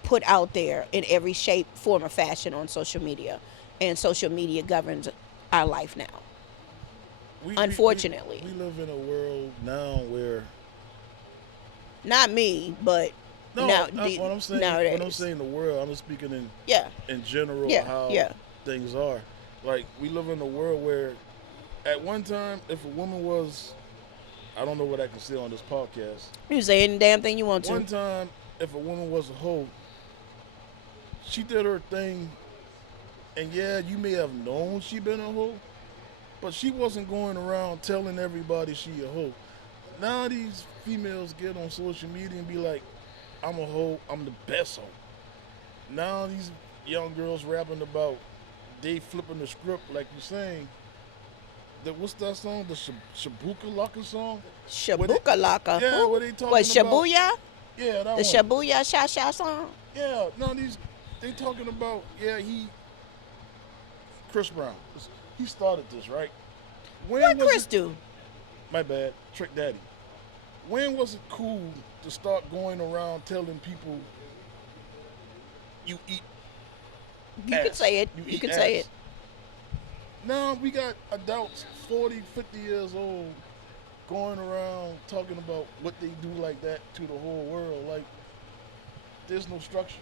put out there in every shape, form, or fashion on social media, and social media governs our life now. Unfortunately. we live in a world now where Not me, but no, now, what I'm saying, nowadays. when I'm saying the world, I'm just speaking Yeah, in general Yeah, how yeah. things are. Like, we live in a world where at one time, if a woman was, I don't know what I can say on this podcast. you say any damn thing you want to. One time, if a woman was a hoe, she did her thing, and yeah, you may have known she been a hoe, but she wasn't going around telling everybody she a hoe. Now these females get on social media and be like, I'm a hoe, I'm the best hoe. Now these young girls rapping about they flipping the script, like you're saying. What's that song? The Shabuka Laka song? Shabuka Laka. Yeah, Who? what they talking What, about? Shabuya? Yeah, that The one. Shabuya Sha Sha song? Yeah, no, they talking about, yeah, Chris Brown. He started this, right? When What was Chris it, do? my bad, Trick Daddy. When was it cool to start going around telling people you eat You ass? could say it. You eat could say ass. it. Now we got adults 40, 50 years old going around talking about what they do like that to the whole world. Like, there's no structure,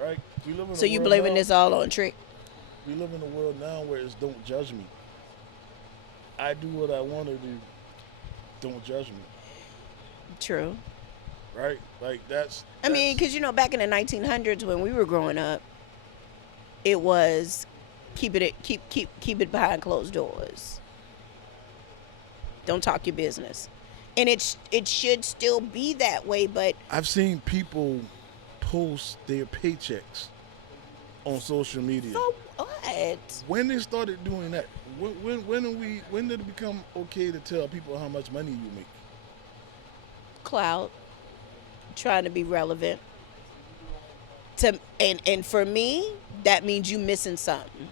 right? We live in So a you world blaming now- this all on Trick? We live in a world now where it's don't judge me. I do what I want to do. Don't judge me, True. right? Like that's. I mean, because back in the 1900s when we were growing up, it was keep it behind closed doors. Don't talk your business, and it should still be that way. But I've seen people post their paychecks on social media. so what? When they started doing that, when did it become okay to tell people how much money you make? Clout, trying to be relevant. And for me, that means you missing something.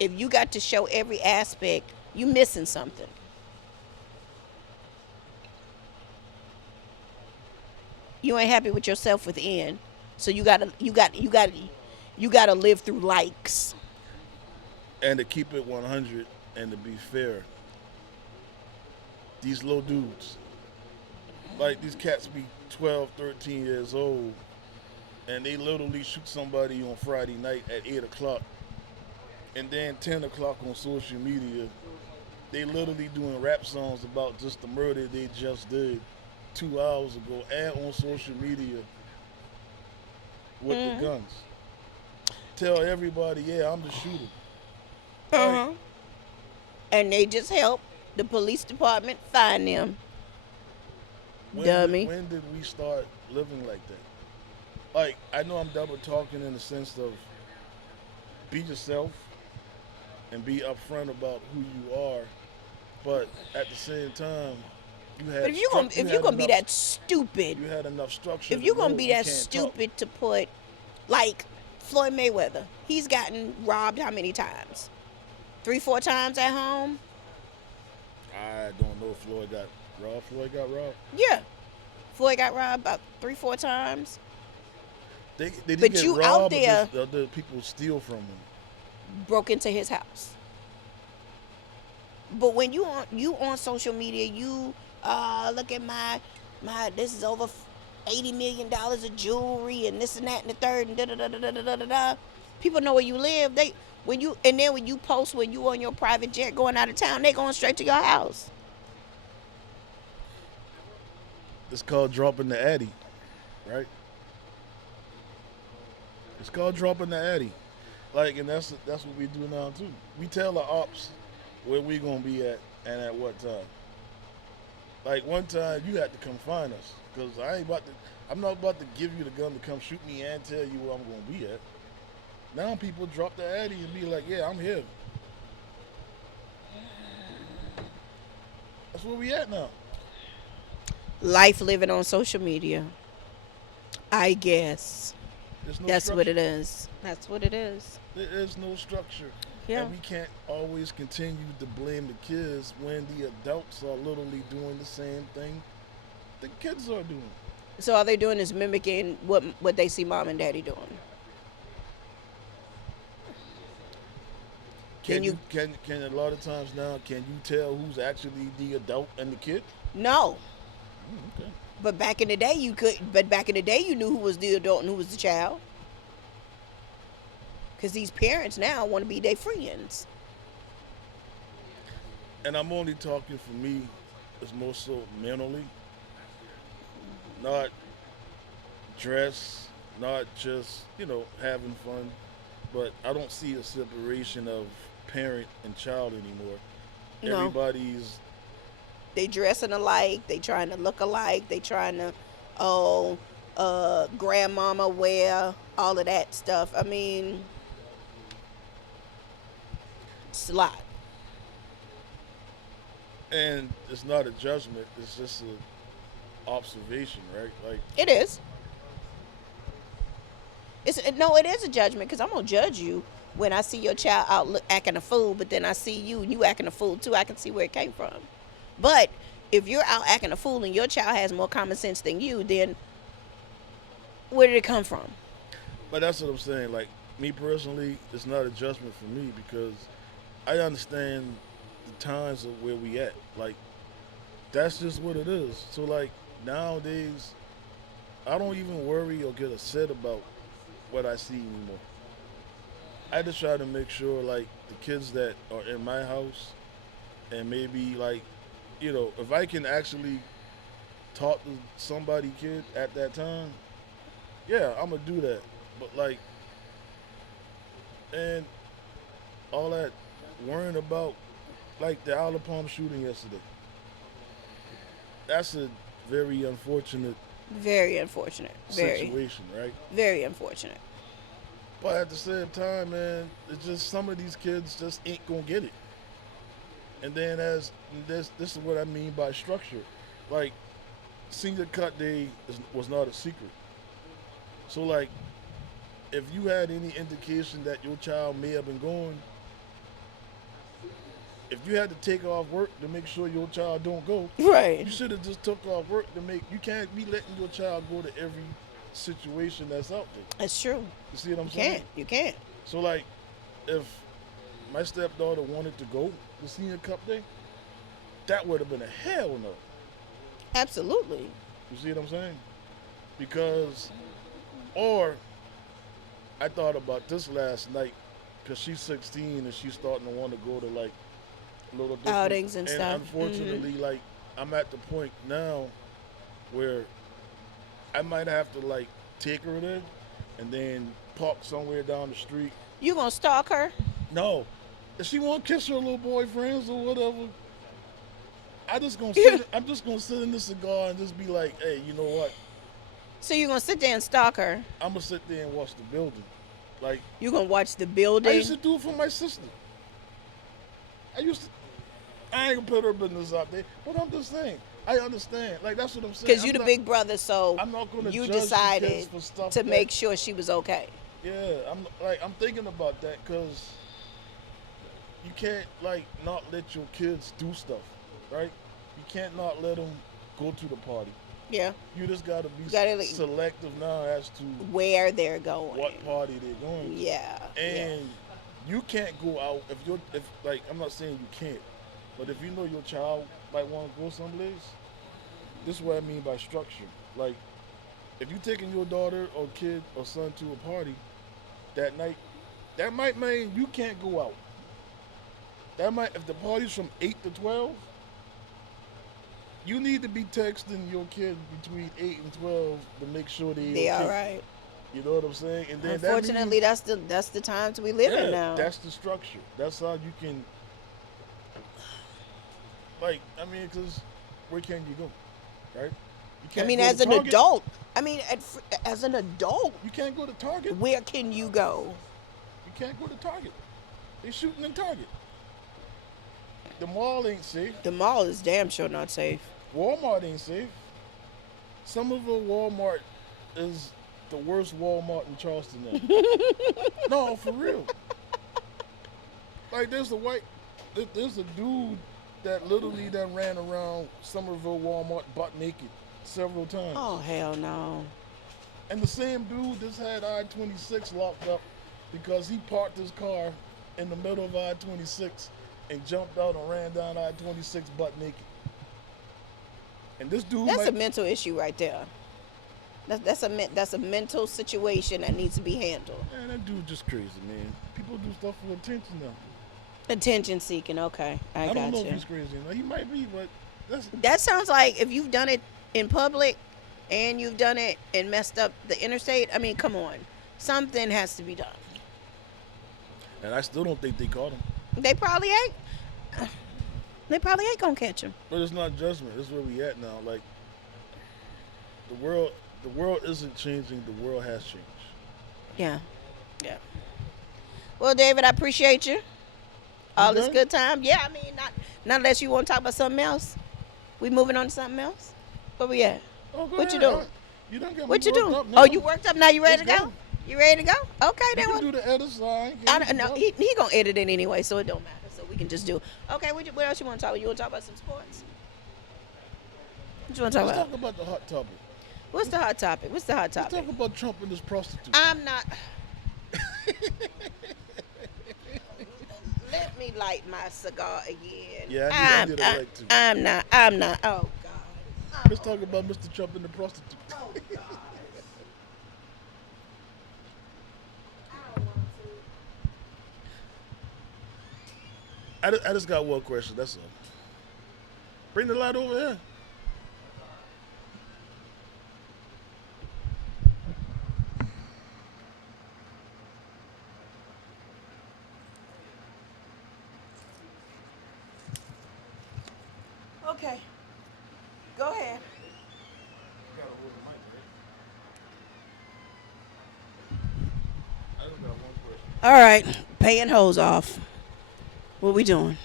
If you got to show every aspect, you missing something. You ain't happy with yourself within, so you gotta live through likes. And to keep it 100 and to be fair, these little dudes, like these cats be 12, 13 years old, and they literally shoot somebody on Friday night at 8 o'clock, and then 10 o'clock on social media, they literally doing rap songs about just the murder they just did 2 hours ago, and on social media with the Mm-hmm. guns. Tell everybody, yeah, I'm the shooter. Like, Uh-huh. And they just help the police department find them. Dummy. when did we start living like that? Like, I know I'm double talking in the sense of be yourself and be upfront about who you are, but at the same time, But if you gonna be that you stupid, had enough structure if to you know gonna be you that can't talk. stupid to put, like Floyd Mayweather, he's gotten robbed how many times? 3, 4 times at home. I don't know if Floyd got robbed. Floyd got robbed. Yeah, Floyd got robbed about 3, 4 times. They did But get you out robbed, but there the other people steal from him. broke into his house. But when you on social media, you look at my this is over $80 million of jewelry and this and that and the third and da da da da da da da da. People know where you live. They when you and then when you post when you on your private jet going out of town, they going straight to your house. It's called dropping the addy, right? It's called dropping the addy. Like, and that's what we do now too. We tell the ops where we gonna be at and at what time. Like one time, you had to come find us because I ain't about to. I'm not about to give you the gun to come shoot me and tell you where I'm gonna be at. Now people drop the addy and be like, "Yeah, I'm here." That's where we at now. Life living on social media. I guess There's no that's what structure. it is. That's what it is. There is no structure. Yeah. And we can't always continue to blame the kids when the adults are literally doing the same thing the kids are doing. So all they're doing is mimicking what they see mom and daddy doing. Can you? Can a lot of times now can you tell who's actually the adult and the kid? No. Okay. But back in the day, you could. But back in the day, you knew who was the adult and who was the child. Because these parents now want to be their friends. And I'm only talking for me, it's more so mentally, not dress, not just, having fun, but I don't see a separation of parent and child anymore. No. Everybody's They dressing alike. They trying to look alike. They trying to, grandmama wear all of that stuff. I mean, it's a lot. and it's not a judgment, it's just a observation, right? Like, It is. It is a judgment because I'm gonna judge you when I see your child out acting a fool, but then I see you and you acting a fool too. I can see where it came from. But if you're out acting a fool and your child has more common sense than you, then where did it come from? but that's what I'm saying. Like, me personally, it's not a judgment for me because I understand the times of where we at. Like, that's just what it is. So, like, nowadays, I don't even worry or get upset about what I see anymore. I just try to make sure, like, the kids that are in my house and maybe, like, if I can actually talk to somebody kid at that time, yeah, I'm gonna do that. But like, and all that worrying about, like the Isle of Palm shooting yesterday. That's a very unfortunate Very unfortunate. Very, situation, right? very unfortunate. But at the same time, man, it's just some of these kids just ain't gonna get it. And then this is what I mean by structure. Like, senior cut day was not a secret. So like, if you had any indication that your child may have been going, if you had to take off work to make sure your child don't go, Right. you should have just took off work to make. You can't be letting your child go to every situation that's out there. That's true. You see what I'm You saying? can't. You can't. So like, if my stepdaughter wanted to go to senior cup day, that would have been a hell no. Absolutely. You see what I'm saying? Because, or I thought about this last night because she's 16 and she's starting to want to go to like little different. Outings and And stuff. unfortunately, like I'm at the point now where I might have to like take her there and then park somewhere down the street. You gonna stalk her? No, if she want to kiss her little boyfriends or whatever, I just gonna sit. I'm just gonna sit in the cigar and just be like, hey, you know what? So you gonna sit there and stalk her? I'm gonna sit there and watch the building. Like You gonna watch the I building? used to do it for my sister. I used to. I ain't gonna put her business out there, but I'm just saying. I understand. Like that's what I'm saying. Because you I'm the not- big brother, so I'm not gonna you judge the decided kids for stuff to that- make sure she was okay. Yeah, I'm thinking about that because you can't like not let your kids do stuff, right? You can't not let them go to the party. Yeah. You just gotta be Gotta, like, selective now as to Where they're going. what party they're going to. Yeah. And you can't go out if like I'm not saying you can't, but if you know your child might want to go someplace, this is what I mean by structure. Like if you taking your daughter or kid or son to a party that night, that might mean you can't go out. That might if the party's from 8 to 12, you need to be texting your kid between 8 and 12 to make sure They okay. all right. You know what I'm saying? And then Unfortunately, that that's the times we live in now. that's the structure. That's how you can, like, I mean, because where can you go, right? You I can't mean, go to as an Target. adult. I mean, as an adult, You can't go to Target. where can you go? You can't go to Target. They shooting in Target. The mall ain't safe. The mall is damn sure not safe. Walmart ain't safe. Somerville Walmart is the worst Walmart in Charleston now. No, for real. Like there's a dude that literally done ran around Somerville Walmart butt naked several times. Oh hell no! And the same dude just had I-26 locked up because he parked his car in the middle of I-26 and jumped out and ran down I-26 butt naked. And this dude That's might, a mental issue right there. That's a mental situation that needs to be handled. man, that dude just crazy, man. People do stuff for attention now. Attention seeking. Okay, I I don't got know if you. he's crazy. Now, he might be, but that's That sounds like if you've done it in public and you've done it and messed up the interstate. I mean, come on, something has to be done. and I still don't think they caught him. They probably ain't. They probably ain't gonna catch him. But it's not judgment. This is where we at now. Like the world isn't changing. The world has changed. Yeah, yeah. Well, David, I appreciate you. All this done? good time. Yeah, I mean, not unless you want to talk about something else. We moving on to something else. Where we at? Oh, go What you ahead. doing? You done got What me you worked doing? up now. Oh, you worked up now. You ready Let's to go? go. You ready to go? Okay, You then. can What? do the edit sign. I don't know. He gonna edit it anyway, so it don't matter. So we can just do. Okay, what else you want to talk about? You want to talk about some sports? What you want to talk Let's about? talk about the hot topic. What's the hot topic? What's the hot Let's topic? talk about Trump and his prostitute. I'm not. Let me light my cigar again. Yeah, I need a light too. I'm not. I'm not. Oh God. Let's talk about Mr. Trump and the prostitute. Oh God. I don't want to. I just got one question. That's all. Bring the light over here. Okay. Go ahead. I just got one question. All right. Paying hoes off. What we doing?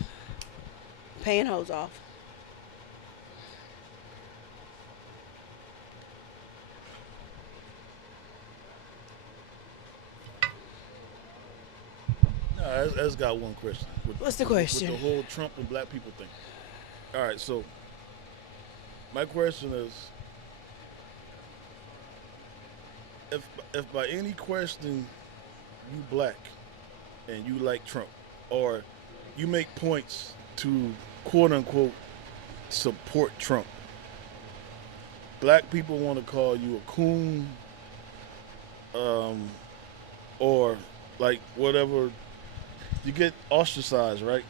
Paying hoes off. No, I just got one question. What's the question? With the whole Trump and black people thing. All right, so my question is, if by any question you black and you like Trump, or you make points to quote unquote support Trump. Black people want to call you a coon, um, or like whatever. You get ostracized, right?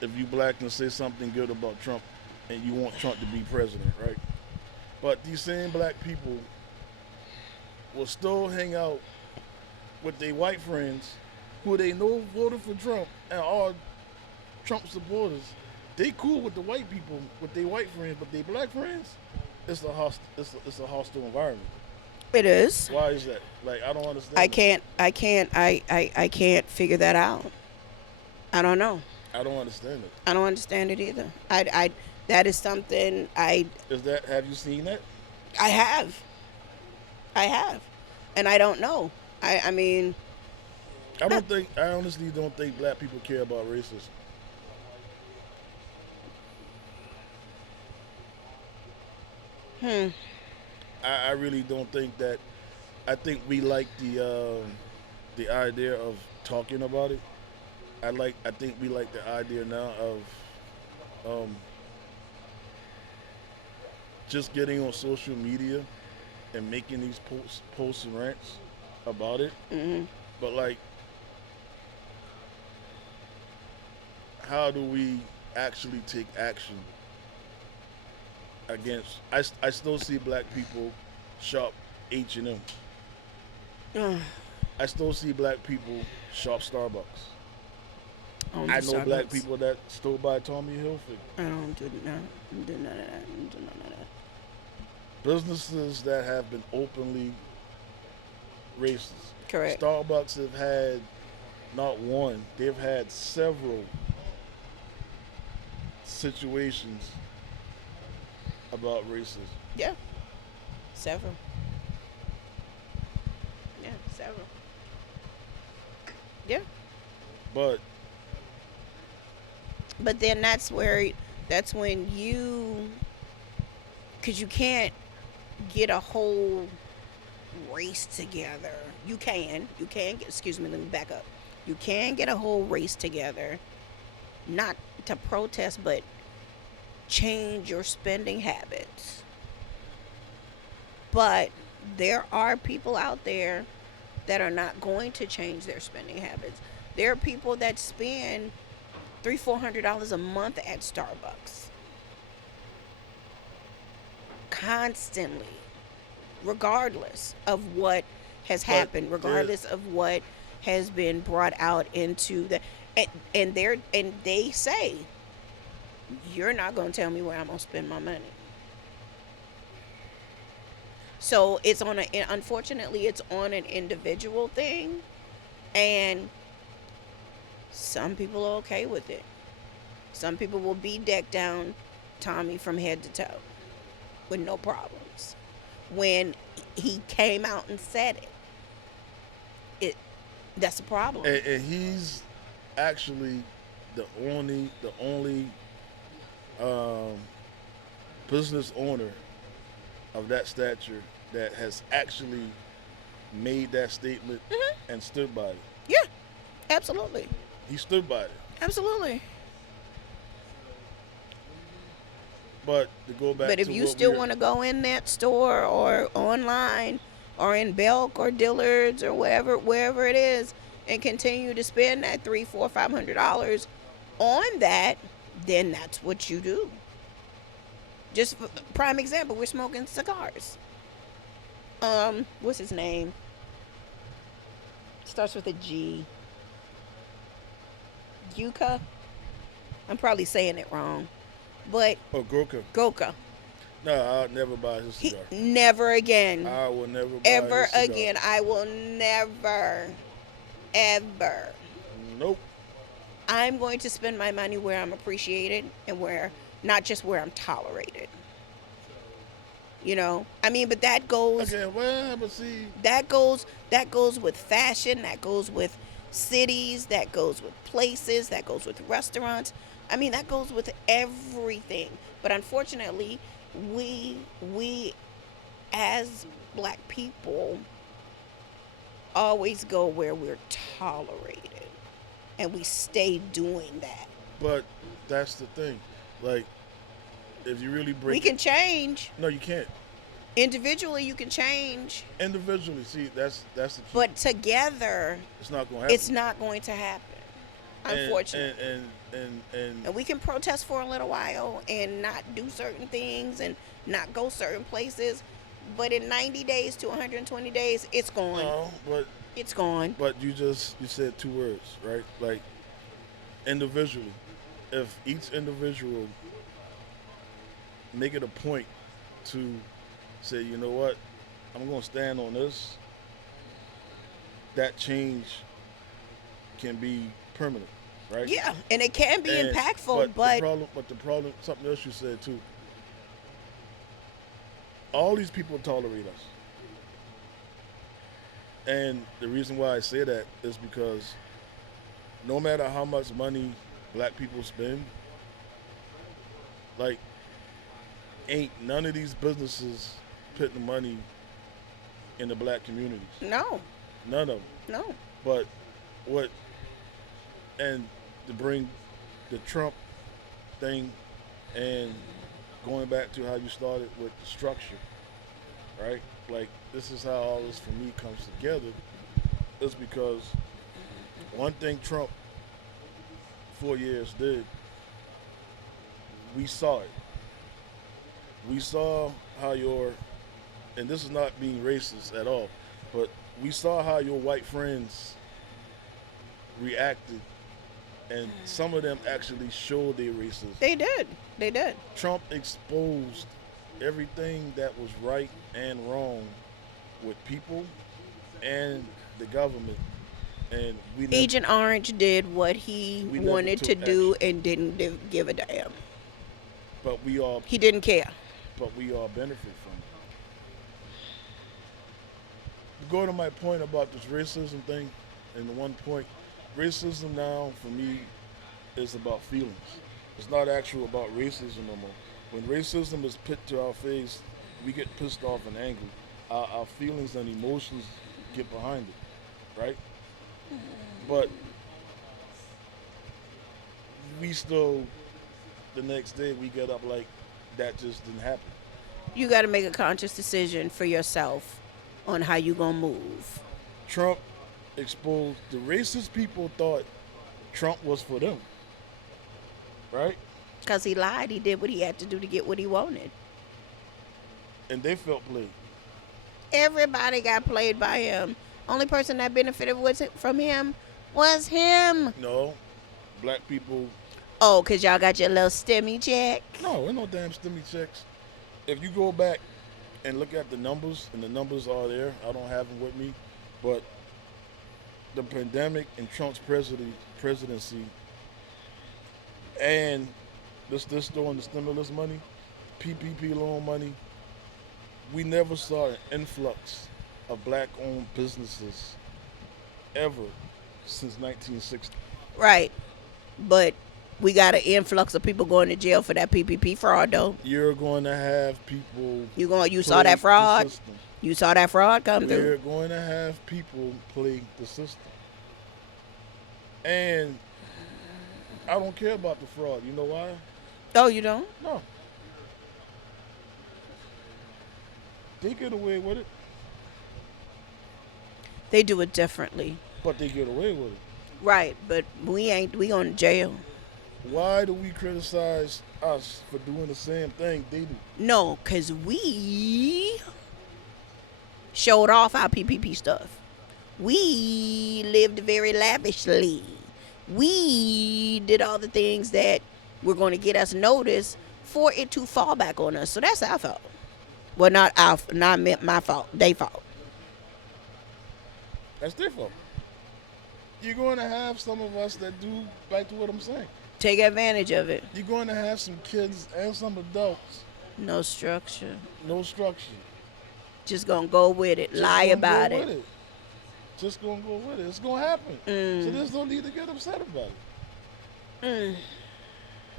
If you black and say something good about Trump, and you want Trump to be president, right? But these same black people will still hang out with their white friends who they know voted for Trump and are Trump supporters. They cool with the white people, with their white friends, but their black friends, it's a hostile environment. It is. Why is that? Like I don't I understand it. can't. I can't figure that out. I don't know. I don't understand it. I don't understand it either. That is something Is that have you seen that? I have. I have. And I don't know. I mean, I honestly don't think black people care about racism. hmm. I really don't think that. I think we like the idea of talking about it. I think we like the idea now of um, just getting on social media and making these posts and rants about it. hmm But like, how do we actually take action against? I still see black people shop H&M. I still see black people shop Starbucks. I don't I do know black Starbucks. people that still buy Tommy Hilfiger. I don't do none. I don't do none of that. I don't do none of that. Businesses that have been openly racist. Correct. Starbucks have had not one, they've had several situations about racism. Yeah. Several. Yeah. Several. Yeah. But But then that's when because you can't get a whole race together. Excuse me, let me back up. You can get a whole race together, not to protest, but change your spending habits. But there are people out there that are not going to change their spending habits. There are people that spend $300-400 a month at Starbucks constantly, regardless of what has but happened, regardless of what has been brought out into the and they say you're not going to tell me where I'm going to spend my money. So unfortunately it's on an individual thing, and some people are okay with it. Some people will be decked down Tommy from head to toe with no problems. When he came out and said it, that's a problem. and he's actually the only um, business owner of that stature that has actually made that statement and stood by it. Yeah, absolutely. He stood by it. Absolutely. But to go back But if to you what still we're want to go in that store or online or in Belk or Dillard's or wherever it is and continue to spend that $300, $400, $500 on that, then that's what you do. Just prime example, we're smoking cigars. What's his name? Starts with a G. Yuka. I'm probably saying it wrong, but oh Groka. Goka. No, I'll never buy his cigar. Never again. I will never buy Ever his cigar. again. I will never, ever. Nope. I'm going to spend my money where I'm appreciated and where, not just where I'm tolerated. You know, I mean, but that goes. Okay, well, but see, That goes with fashion, that goes with cities, that goes with places, that goes with restaurants. I mean, that goes with everything. But unfortunately, we as black people always go where we're tolerated. and we stay doing that. But that's the thing. Like, if you really We break it, can change. no, you can't. Individually, you can change. Individually, see, that's the key. But together, It's not gonna happen. it's not going to happen. Unfortunately. And And we can protest for a little while and not do certain things and not go certain places. But in 90 days to 120 days, it's gone. no, It's gone. but you said two words, right? Like, individually. If each individual make it a point to say, you know what, I'm gonna stand on this, that change can be permanent, right? Yeah, and it can be And- impactful, but but the problem, something else you said too. All these people tolerate us, and the reason why I say that is because no matter how much money black people spend, like, ain't none of these businesses putting money in the black communities. no, None of them. no. But what, and to bring the Trump thing and going back to how you started with the structure, right? Like, this is how all this for me comes together, is because one thing Trump 4 years did, we saw it. We saw how and this is not being racist at all, but we saw how your white friends reacted, and some of them actually showed their racism. They did. They did. Trump exposed everything that was right and wrong with people and the government, and we never, Agent Orange did what he We never wanted to took do and didn't give a damn. but we all He didn't care. benefit from it. To go to my point about this racism thing, and the one point, racism now for me is about feelings. It's not actual about racism no more. When racism is put to our face, we get pissed off and angry. Our feelings and emotions get behind it, right? But we still, the next day, we get up like that just didn't happen. You got to make a conscious decision for yourself on how you gonna move. Trump exposed the racist people thought Trump was for them, right? Cause he lied. He did what he had to do to get what he wanted. And they felt played. Everybody got played by him. Only person that benefited from him was him. No, black people. Oh, cause y'all got your little stimmy check. No, ain't no damn stimmy checks. If you go back and look at the numbers, and the numbers are there, I don't have them with me, but the pandemic and Trump's presidency, and this throwing the stimulus money, PPP loan money, we never saw an influx of black-owned businesses ever since 1960. Right. But we got an influx of people going to jail for that PPP fraud, though. You're going to have people. You saw play that the fraud? system. You saw that fraud come We're through? going to have people play the system. And I don't care about the fraud. You know why? Oh, you don't? No. They get away with it, They do it differently. but they get away with it. Right, but we going to jail. Why do we criticize us for doing the same thing they do? No, because we showed off our PPP stuff. We lived very lavishly. We did all the things that were going to get us noticed for it to fall back on us. So that's our fault. Well, not my fault. They fault. That's their fault. You're going to have some of us that do, back to what I'm saying. Take advantage of it. You're going to have some kids and some adults, No structure. no structure. Just gonna go with it. Just Lie gonna about go it. with it. Just gonna go with it. It's gonna happen. So there's no need to get upset about it.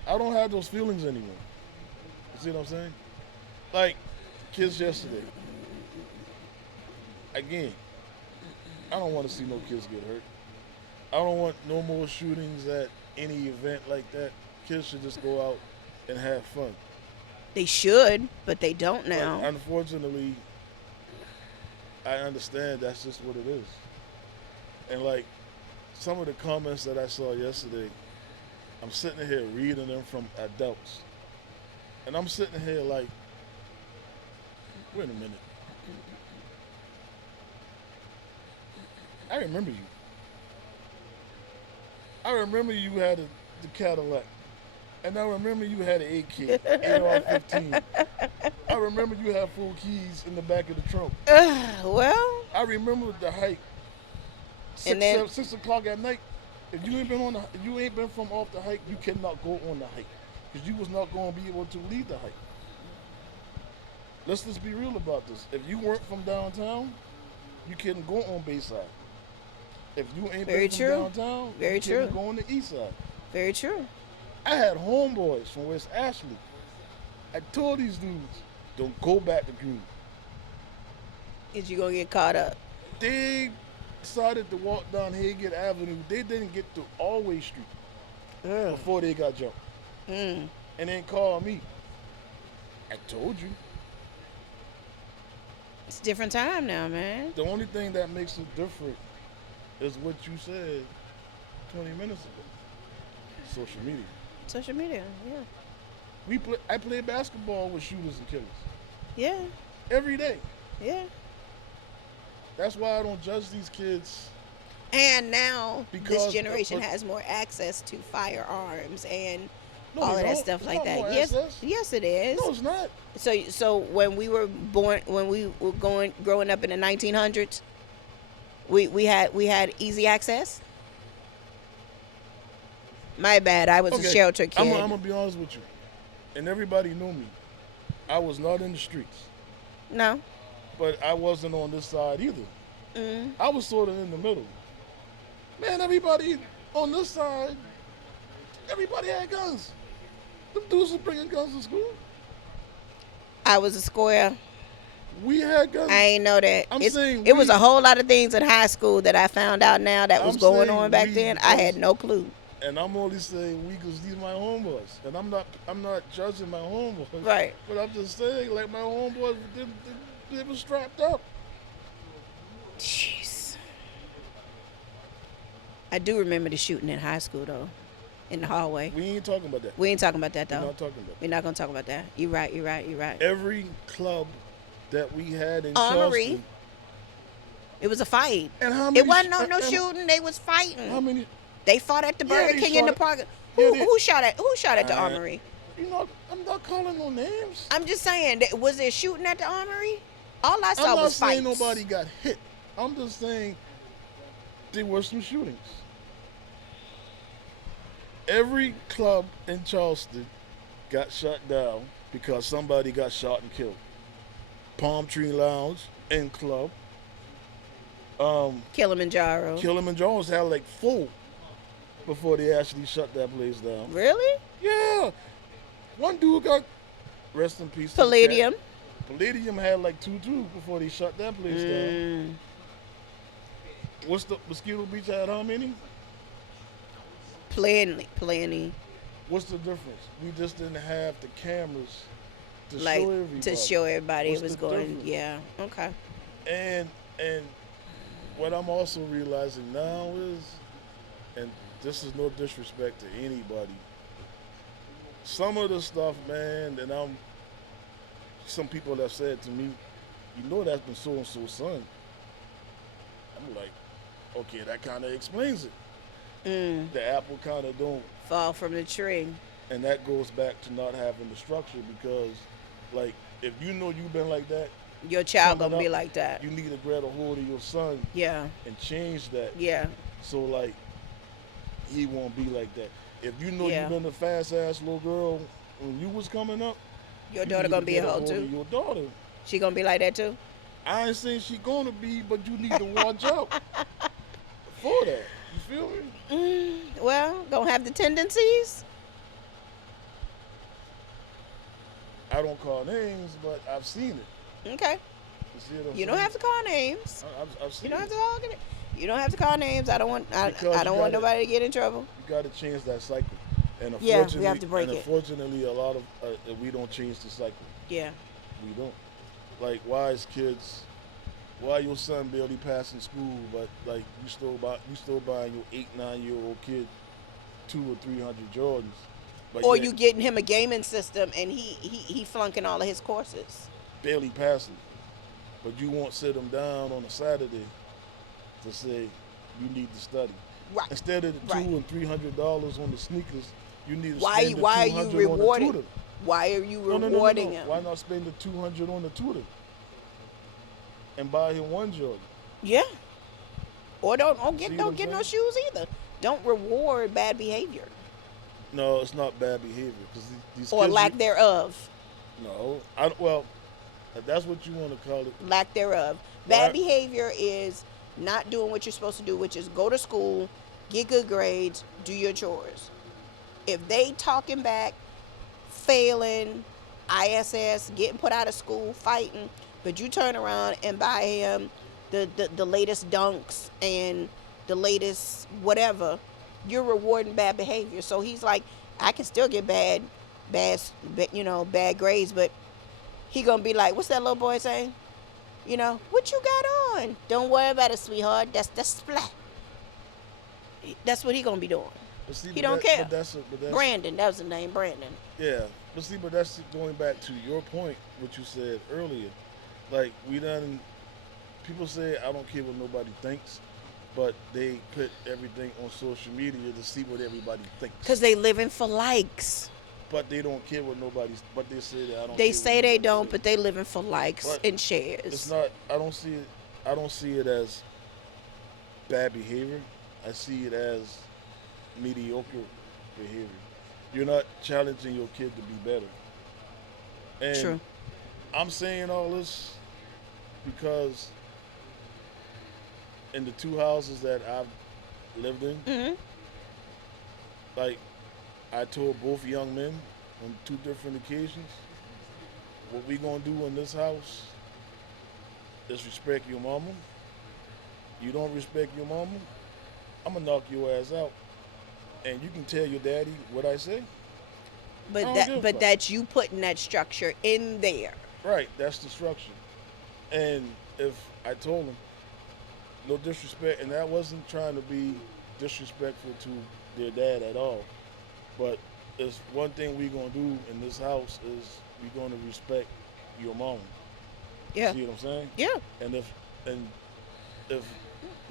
I don't have those feelings anymore. You see what I'm saying? Like kids yesterday. Again, I don't want to see no kids get hurt. I don't want no more shootings at any event like that. Kids should just go out and have fun. They should, but they don't But now. unfortunately, I understand that's just what it is. And like some of the comments that I saw yesterday, I'm sitting here reading them from adults. And I'm sitting here like, wait a minute. I remember you. I remember you had the Cadillac. And I remember you had an AK, AR-15. I remember you had 4 keys in the back of the trunk. Well, I remember the hike. and then 6 o'clock at night. If you ain't been if you ain't been from off the hike, you cannot go on the hike because you was not going to be able to lead the hike. Let's just be real about this. If you weren't from downtown, you couldn't go on Bayside. If you ain't very been from true. downtown, Very you couldn't true. go on the east side. Very true. I had homeboys from West Ashley. I told these dudes, don't go back to Green. Is you gonna get caught up? They decided to walk down Haggett Avenue. They didn't get to Alway Street before they got jumped. Mm. And then called me. I told you. It's a different time now, man. The only thing that makes it different is what you said 20 minutes ago. Social media. Social media, yeah. I play basketball with shooters and killers Yeah, every day. yeah. That's why I don't judge these kids. And now Because- this generation has more access to firearms and No, all they of that don't. stuff It's like not that. more Yes, access. yes, it is. No, it's not. So when we were growing up in the 1900s, we had easy access. My bad. I was a shelter kid. I'm gonna be honest with you, and everybody knew me. I was not in the streets, No. but I wasn't on this side either. I was sort of in the middle. Man, everybody on this side, everybody had guns. Them dudes was bringing guns to school. I was a square. We had guns. I ain't know that. I'm It's- saying it was we- a whole lot of things in high school that I found out now that was I'm going saying on back we then. I had because- no clue. And I'm only saying we because these my homeboys, and I'm not judging my homeboys. Right. But I'm just saying, like my homeboys, they were strapped up. Jeez. I do remember the shooting in high school though, in the hallway. We ain't talking about that. We ain't talking about that We're though. not talking about that. We're not gonna talk about that. You're right. You're right. You're right. Every club that we had in Armory. Charleston. It was a fight. And how many? It wasn't no and- shooting. They was fighting. How many? They fought at the Yeah, Burger they King in the shot park. Yeah, Who, they- who shot at the I- Armory? You know, I'm not calling no names. I'm just saying. Was there shooting at the Armory? All I saw I'm not was saying fights. nobody got hit. I'm just saying there were some shootings. Every club in Charleston got shut down because somebody got shot and killed. Palm Tree Lounge and Club. Kilimanjaro. Kilimanjaro's had like 4 before they actually shut that place down. Really? Yeah. One dude got, rest in peace. to the cat. Palladium. Palladium had like 2 too before they shut that place down. Mm. What's the Mosquito Beach had how many? Plenty. What's the difference? We just didn't have the cameras to Like show everybody. to show everybody What's it was the going. difference? Yeah. Okay. And what I'm also realizing now is, and this is no disrespect to anybody, some of the stuff, man, that some people have said to me, you know that's been so and so son. I'm like, okay, that kind of explains it. The apple kind of don't. Fall from the tree. And that goes back to not having the structure because, like, if you know you've been like that, Your child coming gonna be up, like that. you need to grab a hold of your son Yeah. and change that. Yeah. So, like, he won't be like that. If you know Yeah. you've been a fast-ass little girl when you was coming up, Your you daughter need gonna to be a get hoe hold of too. Your daughter. She gonna be like that too. I ain't saying she gonna be, but you need to watch out for that. You feel me? Well, gonna have the tendencies. I don't call names, but I've seen it. Okay. You see what I'm You don't saying? have to call names. I've seen You don't have it. to call it. You don't have to call names. I don't want. I because don't want nobody to get in trouble. you got to change that cycle. And Yeah, we have to break it. unfortunately, a lot of we don't change the cycle. Yeah. We don't. Like, why is kids? Why your son barely passing school, but like you still buying your 8, 9 year old kid 2 or 300 Jordans, but Or yet you getting him a gaming system and he flunking all of his courses. barely passing. But you won't sit him down on a Saturday to say you need to study. Right. Instead of the Right. $200 and $300 on the sneakers, you need to Why? spend the Why are 200 you on the rewarding? tutor. Why are you No, no, no, no, rewarding no. him? Why not spend the 200 on the tutor and buy him one Jordan? Yeah. Or don't See get what don't I'm get no saying? shoes either. Don't reward bad behavior No, it's not bad behavior because these or kids. lack thereof. No, well, if that's what you want to call it. Lack thereof. Bad Right. behavior is not doing what you're supposed to do, which is go to school, get good grades, do your chores. If they talking back, failing, ISS, getting put out of school, fighting, but you turn around and buy him the latest dunks and the latest whatever, you're rewarding bad behavior. So he's like, I can still get bad grades, but he gonna be like, what's that little boy saying? What you got on? Don't worry about it, sweetheart. That's splat. That's what he gonna be doing. But see, He but don't that- care. but that's Brandon, that was the name, Brandon. yeah. But see, but that's going back to your point, what you said earlier. Like we done, people say I don't care what nobody thinks, but they put everything on social media to see what everybody thinks. Cause they living for likes. But they don't care what nobody's. But they say that I don't. They care say what they nobody don't, say. but they living for likes But and It's shares. not. I don't see it. I don't see it as bad behavior. I see it as mediocre behavior. You're not challenging your kid to be better. And True. I'm saying all this because in the two houses that I've lived in, Hmm. like I told both young men on two different occasions, what we gonna do in this house is respect your mama. You don't respect your mama, I'm gonna knock your ass out. And you can tell your daddy what I say. I But don't give a fuck. that's you putting that structure in there. Right, that's the structure. And if I told him, no disrespect, and that wasn't trying to be disrespectful to their dad at all, but it's one thing we gonna do in this house is we gonna respect your mom. Yeah. See what I'm saying? Yeah. And if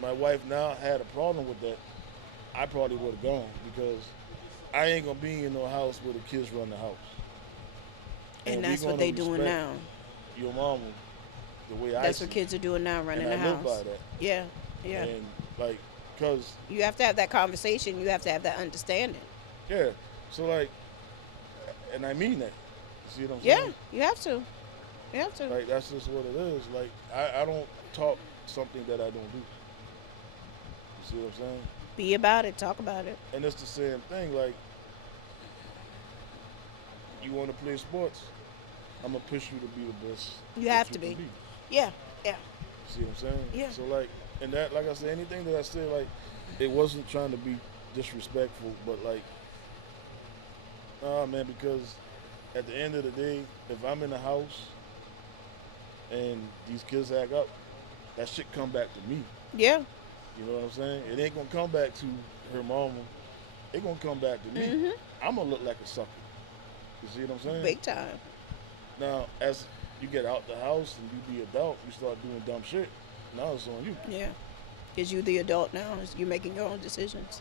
my wife now had a problem with that, I probably would have gone because I ain't gonna be in no house where the kids run the house. And we that's what gonna they doing respect now. Your mama, the way I That's see what it. kids are doing now, running And the I house. live by that. Yeah. Yeah. And like, cause You have to have that conversation. You have to have that understanding. yeah, so like, and I mean that. You see what I'm Yeah. saying? You have to. You have to. Like that's just what it is. Like I don't talk something that I don't do. You see what I'm saying? Be about it. Talk about it. And it's the same thing. Like you want to play sports, I'm gonna push you to be the best. You that have you to can be. Yeah. Yeah. See what I'm saying? Yeah. So like, and that, like I said, anything that I said, like, it wasn't trying to be disrespectful, but like, nah, man, because at the end of the day, if I'm in the house and these kids act up, that shit come back to me. Yeah. You know what I'm saying? It ain't gonna come back to her mama. It gonna come back to me. Mhm. I'm gonna look like a sucker. You see what I'm saying? Big time. Now, as you get out the house and you be adult, you start doing dumb shit. Now it's on you. Yeah. Because you the adult now. You're making your own decisions.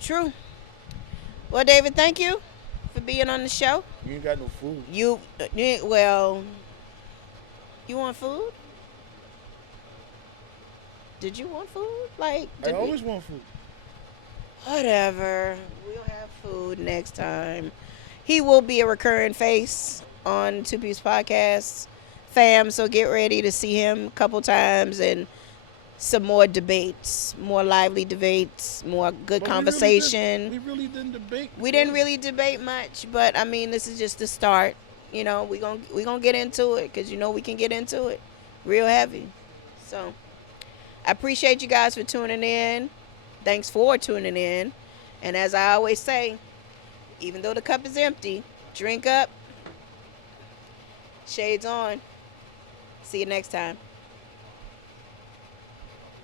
True. Well, David, thank you for being on the show. You ain't got no food. You want food? Did you want food? Like, I did we- always want food. Whatever. We'll have food next time. He will be a recurring face on Two Piece Podcast, fam. So get ready to see him a couple times and some more debates, more lively debates, more good But conversation. We really didn't debate. We didn't really debate much, but I mean, this is just the start. We gonna get into it because we can get into it real heavy. So I appreciate you guys for tuning in. Thanks for tuning in. And as I always say, even though the cup is empty, drink up, shades on. See you next time.